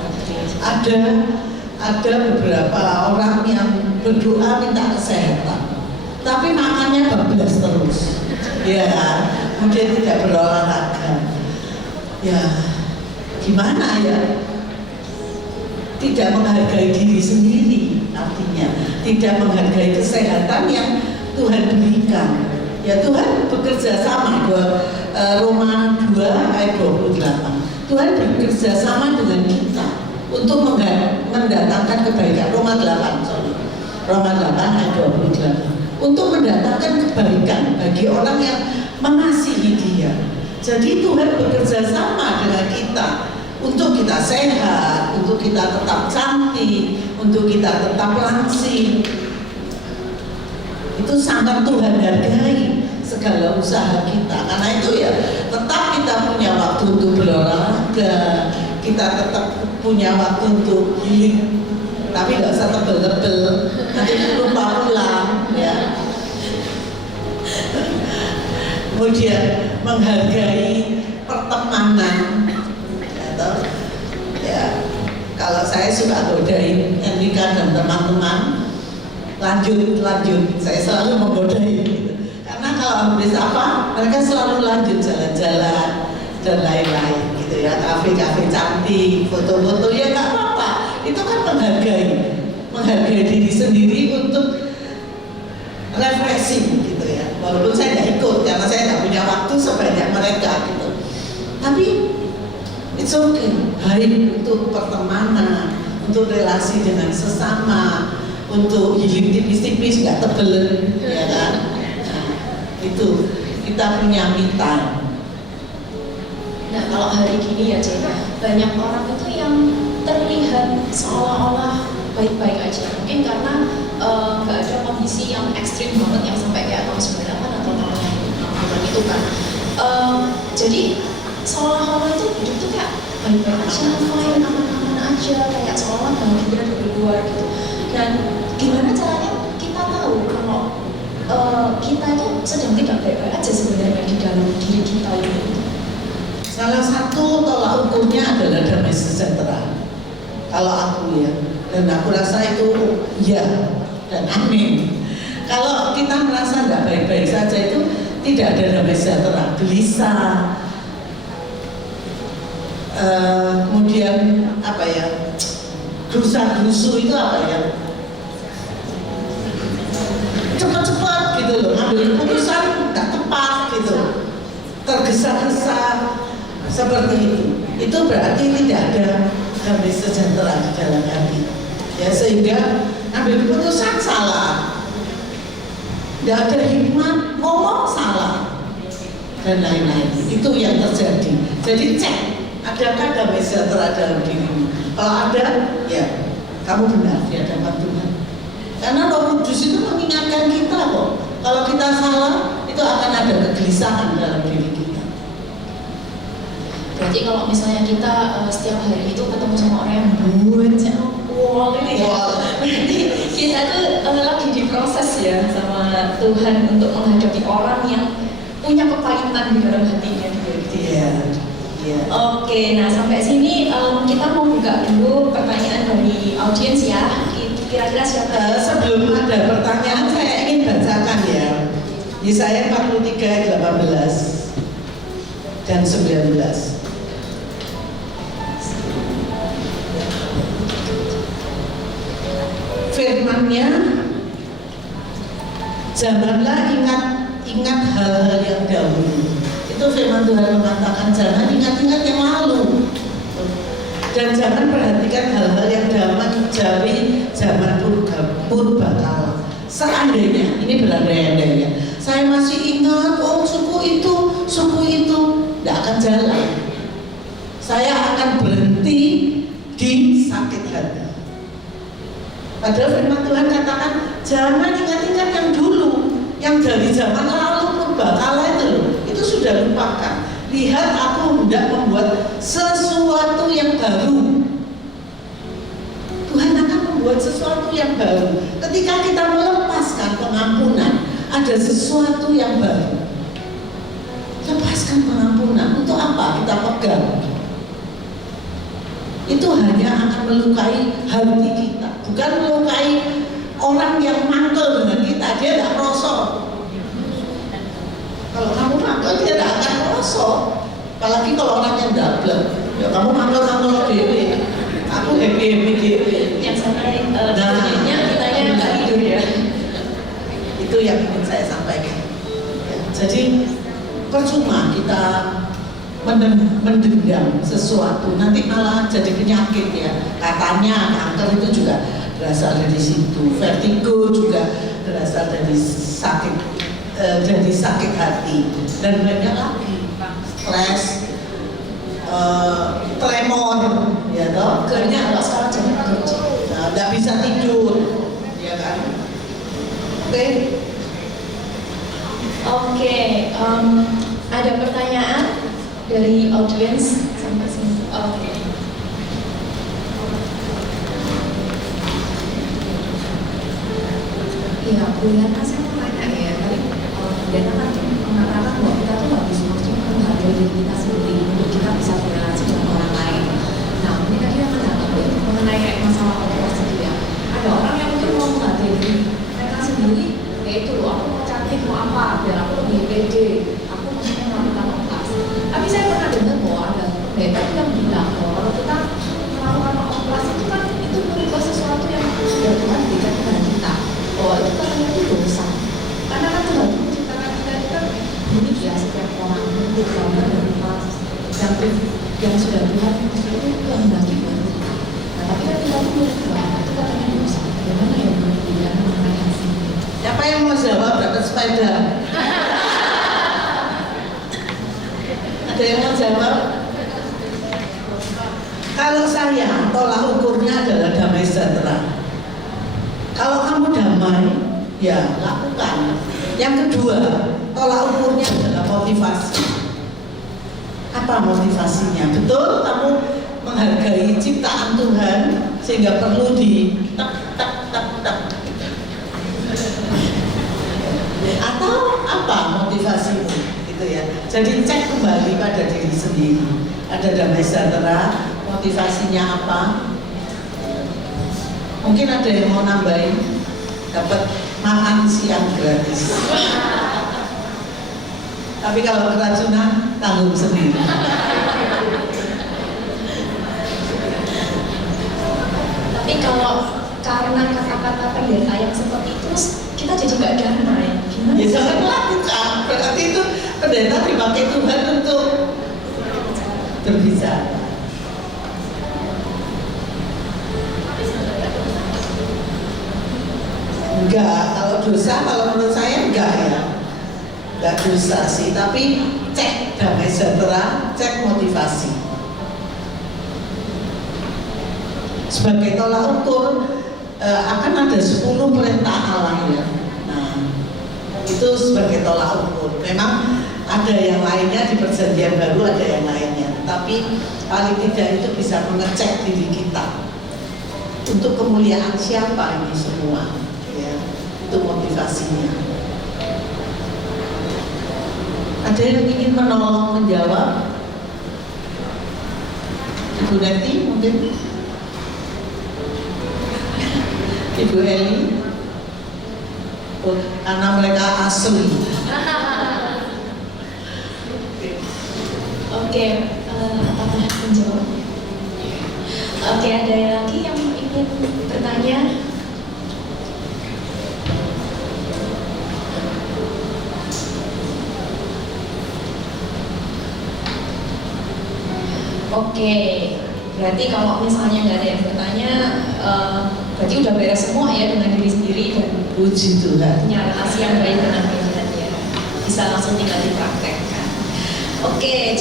Ada beberapa orang yang berdoa minta kesehatan, tapi makannya bablas terus, ya, kemudian tidak berolahraga, ya, gimana ya? Tidak menghargai diri sendiri, artinya tidak menghargai kesehatan yang Tuhan berikan. Ya Tuhan bekerja sama, Roma 2 ayat 28. Tuhan bekerja sama dengan kita untuk mendatangkan kebaikan. Roma 8 ayat 28. Untuk mendatangkan kebaikan bagi orang yang mengasihi Dia. Jadi Tuhan bekerja sama dengan kita untuk kita sehat, untuk kita tetap cantik, untuk kita tetap langsing. Itu sangat Tuhan hargai segala usaha kita. Karena itu ya tetap kita punya waktu untuk berolahraga, kita tetap punya waktu untuk healing, tapi nggak usah tebel-tebel, nanti lupa pulang ya. Kemudian menghargai pertemanan, ya. Kalau saya suka godain Enrika dan teman-teman, lanjut, saya selalu menggodain. Karena kalau habis apa, mereka selalu lanjut jalan-jalan dan lain-lain gitu ya, kafe-kafe cantik, foto-foto, ya nggak apa-apa. Itu kan menghargai diri sendiri untuk refreshing gitu ya. Walaupun saya nggak ikut karena saya nggak punya waktu sebanyak mereka gitu. Tapi it's okay, baik untuk pertemanan, untuk relasi dengan sesama, untuk healing tipis-tipis, nggak tebel, ya kan? Nah, itu kita punya me time. Nah kalau hari gini ya Cik, banyak orang itu yang terlihat seolah-olah baik-baik aja. Mungkin karena nggak ada kondisi yang ekstrim banget yang sampai kayak tahun 98 atau tahun yang itu kan. Jadi seolah-olah itu hidup tuh kayak baik-baik aja, main aman-aman aja, kayak seolah bahagia dari luar gitu. Dan gimana caranya kita tahu kalau kita itu sedang tidak baik-baik aja sebenarnya di dalam diri kita ini? Salah satu tolak ukurnya adalah damai sejahtera. Kalau aku ya, dan aku rasa itu ya dan amin. Kalau kita merasa tidak baik-baik saja itu tidak ada damai sejahtera, gelisah. Kemudian apa ya, gerusa-gerusu itu apa ya, cepat-cepat gitu loh, ngambil keputusan nggak tepat gitu, tergesa-gesa seperti itu berarti tidak ada damai sejahtera di dalam hati ya, sehingga ambil keputusan salah, tidak ada hikmat, ngomong salah dan lain-lain. Itu yang terjadi. Jadi cek, adakah damai sejahtera dalam dirimu? Kalau ada, ya kamu benar di hadapan Tuhan. Karena Roh Kudus itu mengingatkan kita kok, kalau kita salah itu akan ada kegelisahan dalam diri kita. Berarti kalau misalnya kita setiap hari itu ketemu sama orang yang buat wow ini ya, berarti kita tuh lagi diproses ya sama Tuhan untuk menghadapi orang yang punya kepahitan di dalam hatinya gitu. Iya. Oke, nah sampai sini kita mau buka dulu pertanyaan dari audiens ya. Kira-kira siapa? Sebelum ada pertanyaan, saya ingin bacakan ya Yesaya 43 ayat 18 dan 19. Firman-Nya, janganlah ingat hal-hal yang dahulu. Itu firman Tuhan mengatakan, jangan ingat-ingat yang lalu, dan jangan perhatikan hal-hal yang zaman purbakala. Seandainya, ini berandai-andai, saya masih ingat, oh suku itu, tidak akan jalan. Saya akan berhenti di sakit hati. Padahal firman Tuhan katakan jangan ingat-ingat yang dulu, yang dari zaman lalu purbakala itu sudah lupakan. Lihat aku hendak membuat sesuatu yang baru. Tuhan akan membuat sesuatu yang baru. Ketika kita melepaskan pengampunan, ada sesuatu yang baru. Lepaskan pengampunan untuk apa kita pegang? Itu hanya akan melukai hati kita, bukan melukai orang yang mantel dengan kita. Dia tidak merosot. Kalau kamu mantel dia tidak akan merosot. Apalagi kalau orang yang double, ya kamu mantel dewe, aku happy dewe. Yang sampai bunyinya kitanya nggak tidur ya. Itu yang ingin saya sampaikan. Ya, jadi percuma kita mendendam sesuatu, nanti malah jadi penyakit ya. Katanya kanker itu juga berasal dari situ, vertigo juga berasal dari sakit hati, dan banyak lagi, stres, tremor, ya toh. Banyak kalau sekarang jangan kerja. Nah, nggak bisa tidur, ya kan? Oke, ada pertanyaan dari audiens sampai sini. Oke. Iya, Bu Yana, saya mau tanya ya. Tadi Dana kan mengatakan bahwa kita tuh harus maksudnya menghargai diri kita sendiri untuk kita bisa berrelasi dengan orang lain. Nah, ini tadi yang menanggapi mengenai kayak masalah orang sendiri ya. Ada orang yang mungkin mau menghargai diri mereka sendiri, yaitu aku mau cantik, mau apa, biar aku lebih pede, aku maksudnya melakukan operasi. Tapi saya pernah dengar bahwa ada pendeta yang bilang bahwa kalau kita melakukan operasi itu kan itu merubah sesuatu yang sudah Tuhan berikan kepada kita. Bahwa itu katanya itu dosa. Karena kan Tuhan itu menciptakan kita itu kan unik ya, setiap orang bentuk gambar dan rupa yang sudah Tuhan itu kehendaki buat kita. Nah, tapi kan kita tuh merubah, itu katanya dosa. Bagaimana ya menurut dia mengenai hal ini? Siapa yang mau jawab dapat sepeda? Ada yang mau jawab? Kalau saya, tolak ukurnya adalah damai sejahtera. Kalau kamu damai, ya lakukan. Yang kedua, tolak ukurnya adalah motivasi. Apa motivasinya? Betul, kamu menghargai ciptaan Tuhan sehingga perlu di tak. Atau apa motivasimu? Gitu ya. Jadi cek kembali pada diri sendiri. Ada damai sejahtera, motivasinya apa? Mungkin ada yang mau nambahin, dapat makan siang gratis. Tapi kalau keracunan tanggung sendiri. Tapi kalau karena kata-kata pendeta yang seperti itu, kita jadi nggak damai. Gimana? Ya jangan lakukan. Berarti itu pendeta dipakai Tuhan untuk berbicara. Enggak, kalau dosa, kalau menurut saya enggak ya. Enggak dosa sih, tapi cek damai sejahtera, cek motivasi. Sebagai tolak ukur, akan ada 10 perintah Allah ya. Nah, itu sebagai tolak ukur. Memang ada yang lainnya di perjanjian baru, ada yang lainnya. Tapi paling tidak itu bisa mengecek diri kita. Untuk kemuliaan siapa ini semua? Ya, itu motivasinya. Ada yang ingin menolong menjawab? Ibu Neti mungkin? Ibu Eli? Oh, karena mereka asli. Oke, apakah menjawab? Oke, ada lagi yang ingin bertanya? Oke, berarti kalau misalnya nggak ada yang bertanya, berarti udah beres semua ya dengan diri sendiri dan Puji Tuhan. punya relasi yang baik dengan Tuhan ya. Bisa langsung tinggal dipraktekkan. Oke,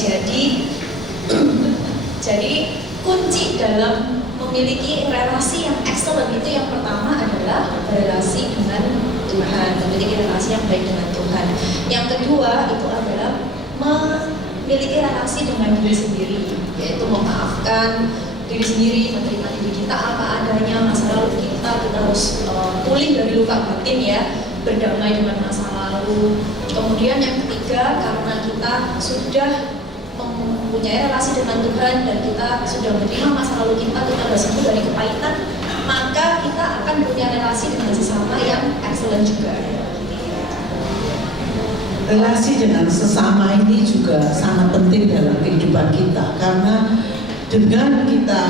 jadi kunci dalam memiliki relasi yang excellent itu yang pertama adalah relasi dengan Tuhan, memiliki relasi yang baik dengan Tuhan. Yang kedua itu adalah memiliki relasi dengan diri sendiri, yaitu memaafkan diri sendiri, menerima diri kita apa adanya, masa lalu kita harus pulih dari luka batin ya, berdamai dengan masa lalu. Kemudian yang ketiga, karena kita sudah mempunyai relasi dengan Tuhan dan kita sudah menerima masa lalu kita sudah sembuh dari kepahitan, maka kita akan punya relasi dengan sesama yang excellent juga. Relasi dengan sesama ini juga sangat penting dalam kehidupan kita, karena dengan kita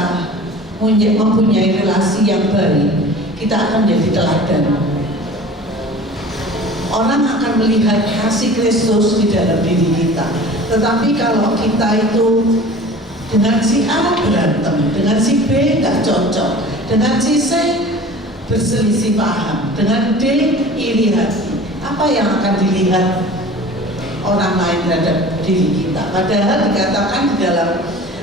mempunyai relasi yang baik, kita akan menjadi teladan. Orang akan melihat kasih Kristus di dalam diri kita. Tetapi kalau kita itu dengan si A berantem, dengan si B gak cocok, dengan si C berselisih paham, dengan D iri hati, apa yang akan dilihat orang lain terhadap diri kita? Padahal dikatakan di dalam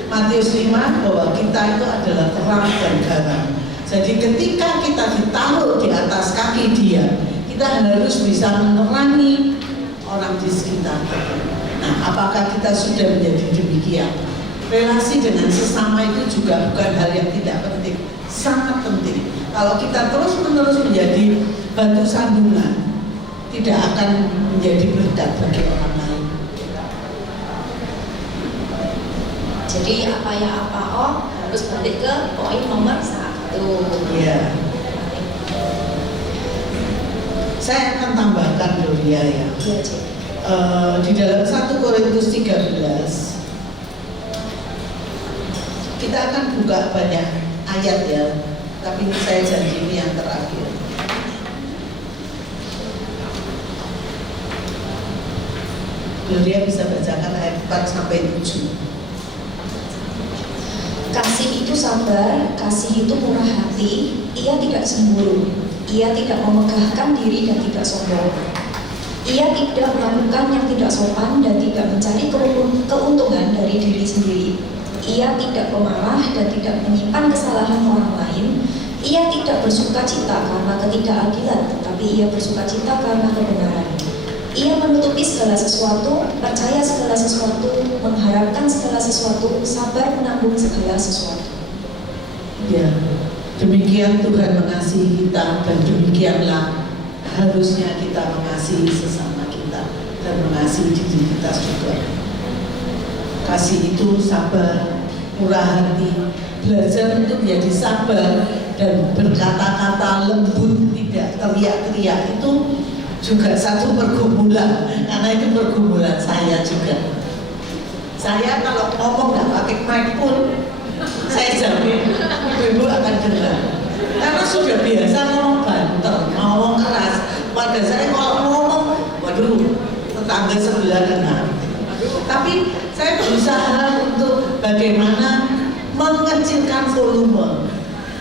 Matius 5 bahwa kita itu adalah terang dan garam. Jadi ketika kita ditaruh di atas kaki Dia, kita harus bisa menerangi orang di sekitar kita. Nah, apakah kita sudah menjadi demikian? Relasi dengan sesama itu juga bukan hal yang tidak penting, sangat penting. Kalau kita terus-menerus menjadi batu sandungan, tidak akan menjadi berkat bagi orang lain. Jadi apa ya apa harus balik ke poin nomor 1. Ya. Saya akan tambahkan dulu ya. Iya, Cik. Di dalam 1 Korintus 13 kita akan buka banyak ayat ya, tapi saya janji ini yang terakhir. Gloria bisa bacakan ayat 4 sampai 7. Kasih itu sabar, kasih itu murah hati, ia tidak cemburu, ia tidak memegahkan diri dan tidak sombong. Ia tidak melakukan yang tidak sopan dan tidak mencari keuntungan dari diri sendiri. Ia tidak pemarah dan tidak menyimpan kesalahan orang lain. Ia tidak bersuka cita karena ketidakadilan, tetapi ia bersuka cita karena kebenaran. Ia menutupi segala sesuatu, percaya segala sesuatu, mengharapkan segala sesuatu, sabar menanggung segala sesuatu. Ya, demikian Tuhan mengasihi kita, dan demikianlah harusnya kita mengasihi sesama kita dan mengasihi diri kita juga. Kasih itu sabar, murah hati, belajar untuk menjadi sabar dan berkata-kata lembut, tidak teriak-teriak, itu juga satu pergumulan, karena itu pergumulan saya juga. Saya kalau ngomong nggak pakai mic pun, saya jamin ibu akan dengar, karena sudah biasa ngomong banter, ngomong keras. Pada saya kalau ngomong, waduh, tetangga sebelah dengar. Tapi saya berusaha untuk bagaimana mengecilkan volume.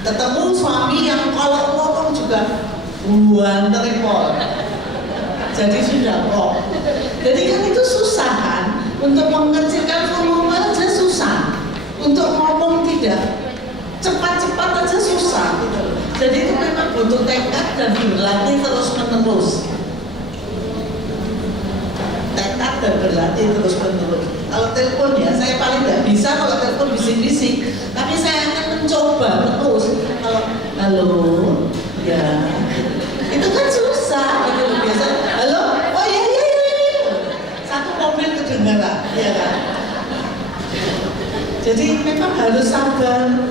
Ketemu suami yang kalau ngomong juga terpol. Jadi sudah kok. Jadi kan itu susah kan, untuk mengecilkan volume aja susah, untuk ngomong tidak cepat-cepat aja susah gitu. Jadi itu memang butuh tekad dan berlatih terus-menerus. Tekad dan berlatih terus-menerus. Kalau telepon ya, saya paling nggak bisa kalau telepon bisik-bisik, tapi saya akan mencoba terus. Kalau halo, ya itu kan susah gitu biasa. Halo, oh iya. Satu mobil kedengaran, ya kan. Jadi memang harus sabar,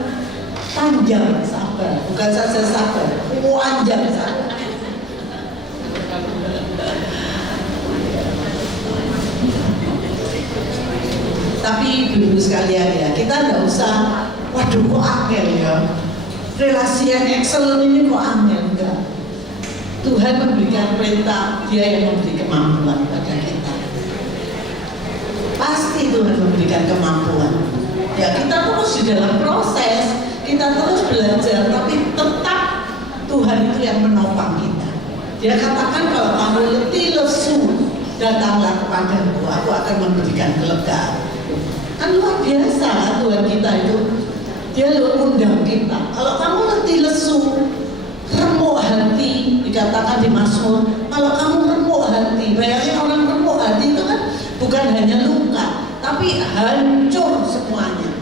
panjang sabar, bukan saja sabar, panjang sabar. Tapi ibu sekalian ya, kita nggak usah, waduh kok angel ya, relasi yang excellent ini kok angel, enggak. Tuhan memberikan perintah, Dia yang memberi kemampuan pada kita. Pasti Tuhan memberikan kemampuan. Ya kita terus di dalam proses, kita terus belajar, tapi tetap Tuhan itu yang menopang kita. Dia katakan kalau kamu letih lesu, datanglah kepadaku, aku akan memberikan kelegaan. Kan luar biasa Tuhan kita itu. Dia undang kita. Kalau kamu letih lesu, remuk hati, dikatakan di Mazmur, kalau kamu remuk hati, bayangin orang remuk hati itu kan bukan hanya luka, tapi hancur semuanya.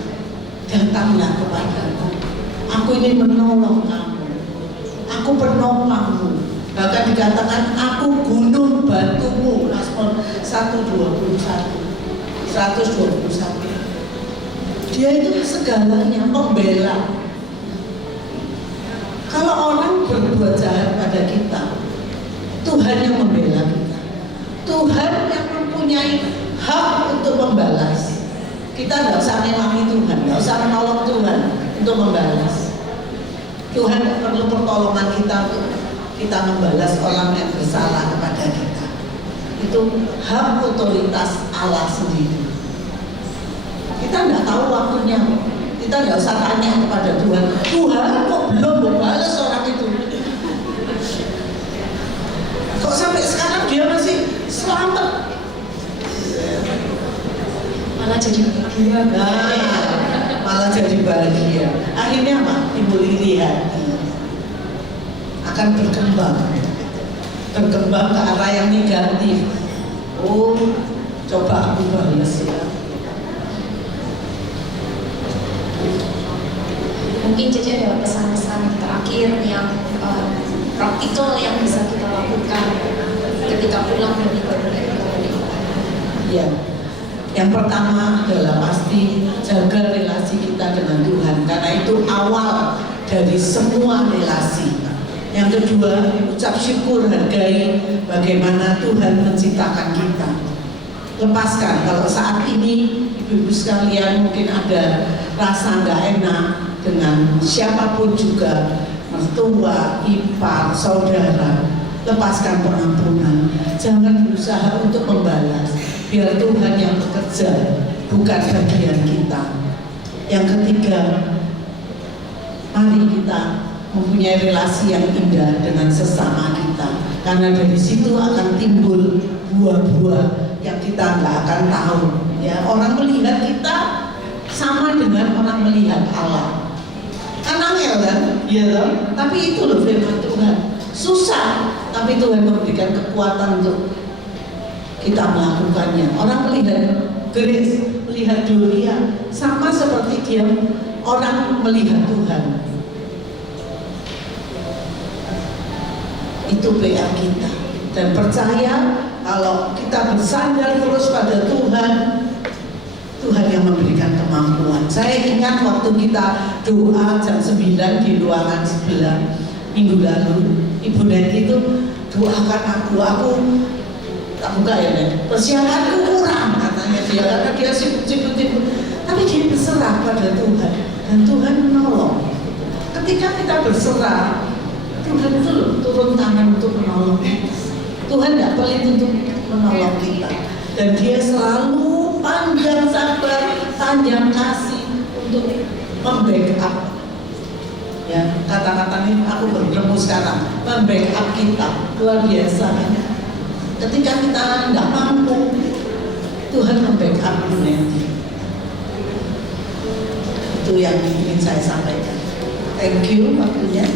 Datanglah kepadaku. Aku ingin menolong kamu. Aku penopangmu. Bahkan dikatakan aku gunung batumu. Mazmur 121. Dia itu segalanya, pembela. Kalau orang berbuat jahat pada kita, Tuhan yang membela kita. Tuhan yang mempunyai hak untuk membalas. Kita tidak usah mewangi Tuhan, tidak usah menolong Tuhan untuk membalas. Tuhan tidak perlu pertolongan kita untuk kita membalas orang yang bersalah kepada kita. Itu hak otoritas Allah sendiri. Kita tidak tahu waktunya. Kita tidak usah tanya kepada Tuhan. Tuhan kok belum membalas orang itu? Kok sampai sekarang dia masih selamat? Malah jadi bahagia. Malah jadi bahagia. Akhirnya apa? Timbul iri hati. Akan berkembang ke arah yang negatif. Oh, coba aku balas ya. Mungkin Cece ada pesan-pesan terakhir yang praktikal yang bisa kita lakukan ketika pulang dari ibadah. Ya, yang pertama adalah pasti jaga relasi kita dengan Tuhan, karena itu awal dari semua relasi. Yang kedua, ucap syukur, hargai bagaimana Tuhan menciptakan kita. Lepaskan kalau saat ini ibu-ibu sekalian mungkin ada rasa nggak enak dengan siapapun juga, mertua, ipar, saudara, lepaskan pengampunan. Jangan berusaha untuk membalas, biar Tuhan yang bekerja, bukan bagian kita. Yang ketiga, mari kita mempunyai relasi yang indah dengan sesama kita, karena dari situ akan timbul buah-buah yang kita nggak akan tahu. Ya, orang melihat kita sama dengan orang melihat Allah. Kan angel kan? Iya kan? Tapi itu loh firman Tuhan. Susah, tapi Tuhan memberikan kekuatan untuk kita melakukannya. Orang melihat Grace, melihat Gloria, sama seperti dia orang melihat Tuhan. Itu PR kita. Dan percaya kalau kita bersandar terus pada Tuhan, Tuhan yang memberikan kemampuan. Saya ingat waktu kita doa jam 9 di ruangan sebelah minggu lalu, Ibu Neti itu doakan aku tak buka ya Nen, persiapanku kurang katanya dia, karena dia sibuk. Tapi dia berserah pada Tuhan dan Tuhan menolong. Ketika kita berserah, Tuhan itu turun tangan untuk menolong kita. Tuhan tidak pelit untuk menolong kita, dan dia selalu panjang sabar, panjang kasih untuk membackup. Ya, kata-kata ini aku bertemu sekarang, membackup kita luar biasa. Ketika kita tidak mampu, Tuhan membackup kita. Itu yang ingin saya sampaikan. Thank you waktunya.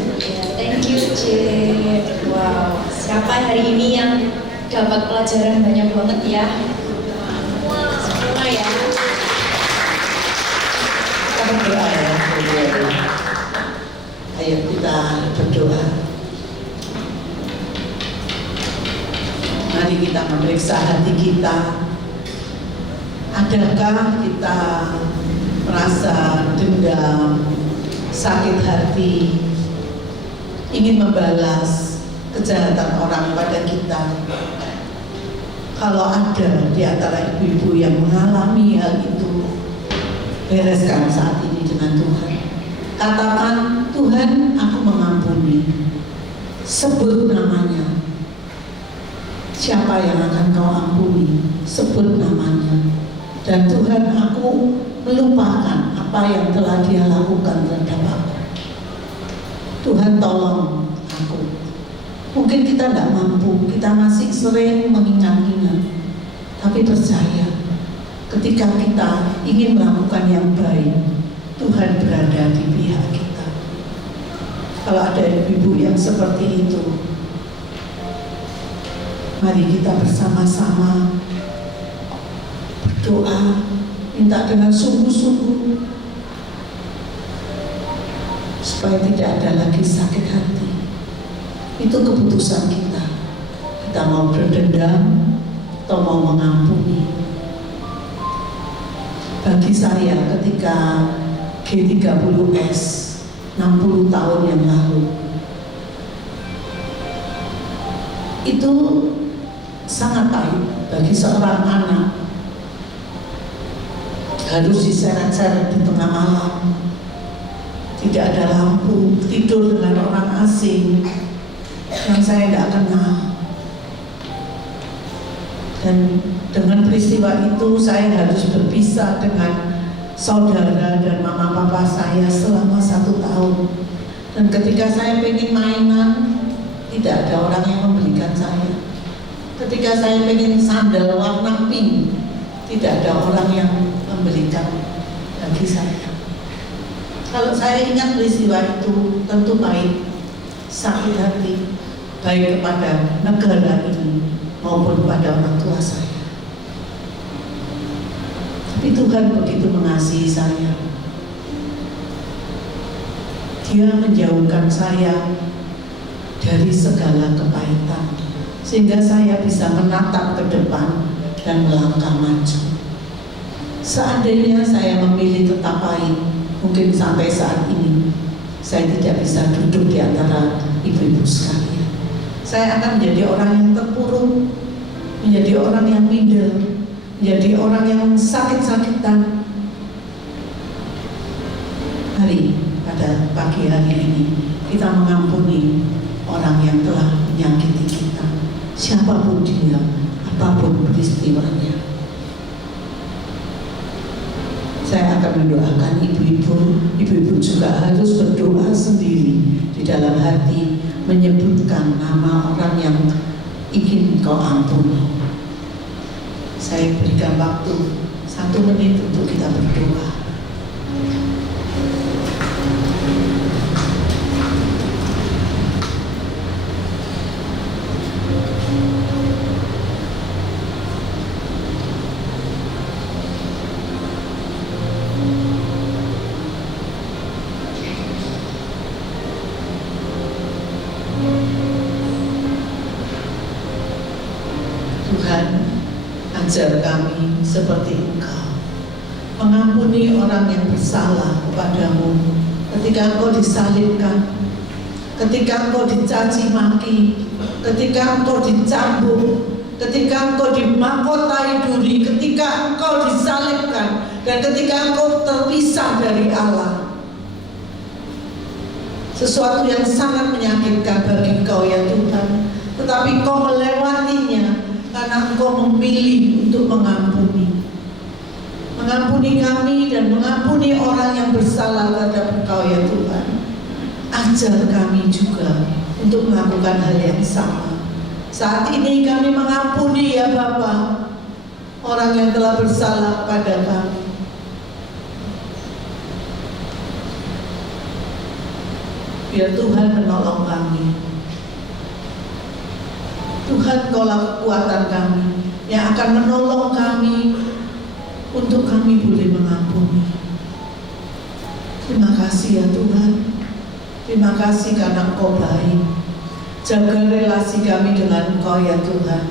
Thank you, Cik. Wow, siapa hari ini yang dapat pelajaran banyak banget ya? Semua ya. Kita berdoa ya. Ayo kita berdoa. Mari kita memeriksa hati kita. Adakah kita merasa dendam, sakit hati, ingin membalas kejahatan orang pada kita? Kalau ada di antara ibu-ibu yang mengalami hal itu, bereskan saat ini dengan Tuhan. Katakan, Tuhan, aku mengampuni. Sebut namanya. Siapa yang akan kau ampuni? Sebut namanya. Dan Tuhan, aku melupakan apa yang telah dia lakukan terhadap aku. Tuhan, tolong aku. Mungkin kita tidak mampu, kita masih sering mengingat-ingat. Tapi percaya, ketika kita ingin melakukan yang baik, Tuhan berada di pihak kita. Kalau ada ibu yang seperti itu, mari kita bersama-sama berdoa, minta dengan sungguh-sungguh supaya tidak ada lagi sakit hati. Itu keputusan kita. Kita mau berdendam atau mau mengampuni. Bagi saya ketika G30S 60 tahun yang lalu, itu sangat pahit bagi seorang anak. Harus diseret-seret di tengah malam, tidak ada lampu, tidur dengan orang asing yang saya tidak kenal. Dan dengan peristiwa itu saya harus berpisah dengan saudara dan mama papa saya selama 1 tahun. Dan ketika saya pengen mainan, tidak ada orang yang membelikan saya. Ketika saya pengen sandal warna pink, tidak ada orang yang membelikan bagi saya. Kalau saya ingat peristiwa itu, tentu pahit, sakit hati, baik kepada negara ini maupun kepada orang tua saya. Tapi Tuhan begitu mengasihi saya. Dia menjauhkan saya dari segala kepahitan, sehingga saya bisa menatap ke depan dan melangkah maju. Seandainya saya memilih tetap pahit, mungkin sampai saat ini saya tidak bisa duduk di antara ibu-ibu sekalian. Saya akan menjadi orang yang terpuruk, menjadi orang yang minder, menjadi orang yang sakit-sakitan. Mari pada pagi hari ini kita mengampuni orang yang telah menyakiti kita, siapapun dia, apapun peristiwanya. Saya akan mendoakan ibu-ibu juga harus berdoa sendiri di dalam hati, menyebutkan nama orang yang ingin kau ampuni. Saya berikan waktu 1 menit untuk kita berdoa. Tuhan, ajar kami seperti Engkau mengampuni orang yang bersalah kepadamu ketika Engkau disalibkan, ketika Engkau dicaci maki, ketika Engkau dicambuk, ketika Engkau dimahkotai duri, ketika Engkau disalibkan, dan ketika Engkau terpisah dari Allah. Sesuatu yang sangat menyakitkan bagi Engkau ya Tuhan, tetapi Engkau melewatinya karena Engkau memilih untuk mengampuni kami dan mengampuni orang yang bersalah terhadap Engkau ya Tuhan. Ajar kami juga untuk melakukan hal yang sama. Saat ini kami mengampuni ya Bapa orang yang telah bersalah kepada kami. Biar Tuhan menolong kami. Tuhan, Kaulah kekuatan kami yang akan menolong kami untuk kami boleh mengampuni. Terima kasih ya Tuhan. Terima kasih karena Engkau baik. Jaga relasi kami dengan Engkau ya Tuhan,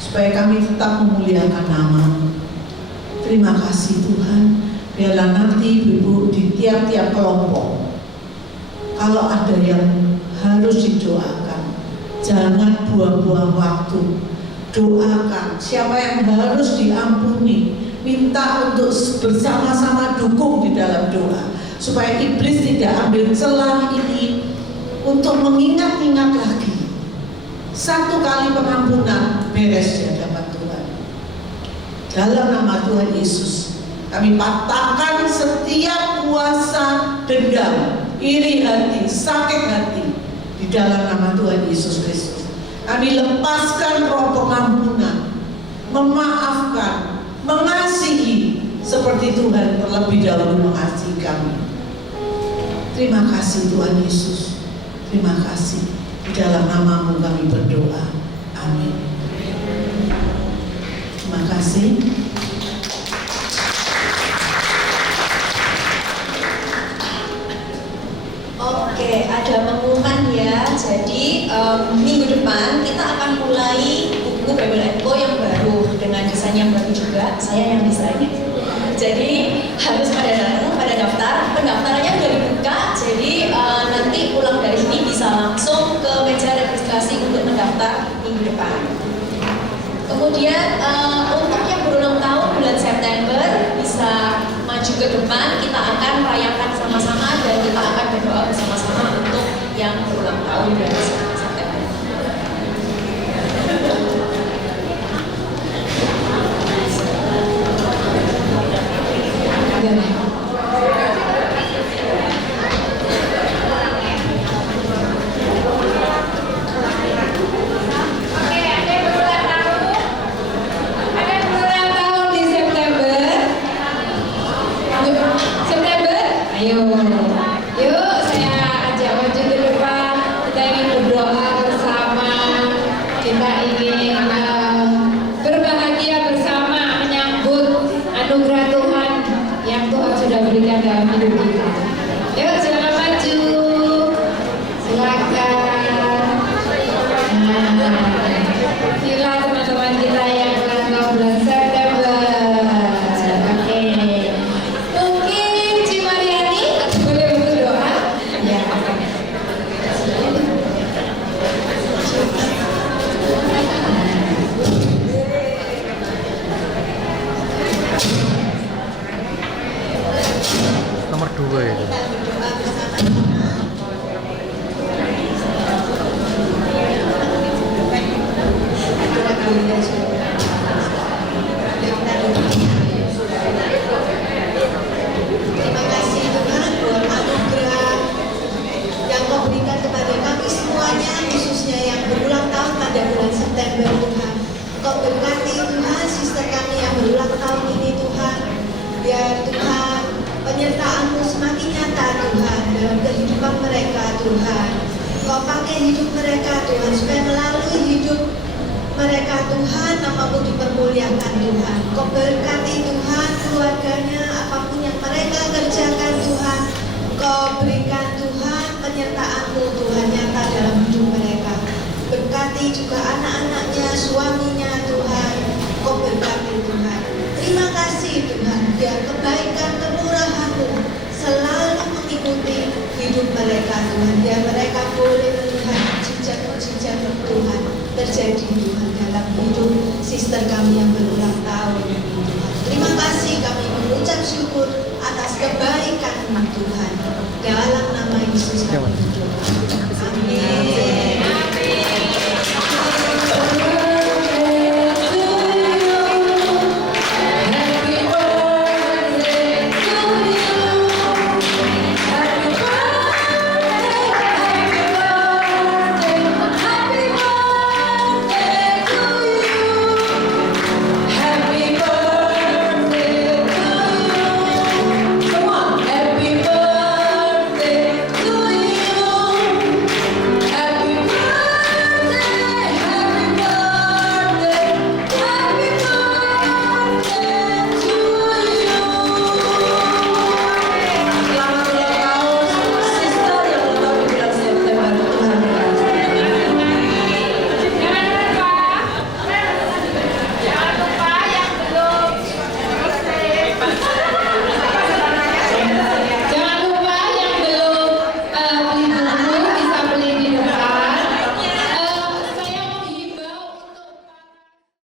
supaya kami tetap memuliakan nama-Mu. Terima kasih Tuhan. Biarlah nanti ibu-ibu di tiap-tiap kelompok, kalau ada yang harus didoakan, jangan buang-buang waktu. Doakan siapa yang harus diampuni, minta untuk bersama-sama dukung di dalam doa, supaya iblis tidak ambil celah ini untuk mengingat-ingat lagi. 1 kali pengampunan beres di hadapan Tuhan. Dalam nama Tuhan Yesus, kami patahkan setiap kuasa dendam, iri hati, sakit hati di dalam nama Tuhan Yesus Kristus. Kami lepaskan roh pengampunan, memaafkan, mengasihi seperti seperti Tuhan terlebih dahulu mengasihi kami. Terima kasih Tuhan Yesus. Terima kasih. Di dalam nama-Mu kami berdoa. Amin. Terima kasih. Oke, ada pengumuman ya. Jadi minggu depan kita akan mulai buku Bible & Co yang baru dengan desain yang baru juga. Saya yang desain. Jadi harus pada datang, pada daftar. Pendaftarannya udah dibuka. Jadi nanti pulang dari sini bisa langsung ke meja registrasi untuk mendaftar minggu depan. Kemudian untuk yang berulang tahun bulan September bisa maju ke depan, kita akan merayakan sama-sama dan kita akan berdoa bersama-sama untuk yang berulang tahun bulan September. Yuk, saya ajak maju ke depan. Kita ingin berdoa bersama. Kita ingin berbahagia bersama menyambut anugerah Tuhan yang Tuhan sudah berikan dalam hidup kita. Yuk, silakan maju. Silakan. Sila teman-teman kita yang ulang tahun bulan September. Oke. Mungkin Ci Mariani boleh berdoa? Ya. Nomor 2 itu. Terima kasih Tuhan buat anugerah yang Kau berikan kepada kami semuanya, khususnya yang berulang tahun pada bulan September Tuhan. Kau berkati Tuhan sister kami yang berulang tahun ini Tuhan. Biar Tuhan penyertaan-Mu semakin nyata Tuhan dalam kehidupan mereka Tuhan. Kau pakai hidup mereka Tuhan supaya melalui hidup mereka Tuhan, nama-Mu dipermuliakan Tuhan. Kau berkati Tuhan keluarganya, apapun yang mereka kerjakan Tuhan. Kau berikan Tuhan penyertaan-Mu Tuhan nyata dalam hidup mereka. Berkati juga anak-anaknya, suaminya Tuhan. Kau berkati Tuhan. Terima kasih Tuhan, biar kebaikan kemurahan-Mu selalu mengikuti hidup mereka Tuhan. Biar mereka boleh melihat mujizat-mujizat Tuhan terjadi Tuhan dalam hidup sister kami yang berulang tahun ini Tuhan. Terima kasih, kami mengucap syukur atas kebaikan Tuhan. Dalam nama Yesus kami berdoa.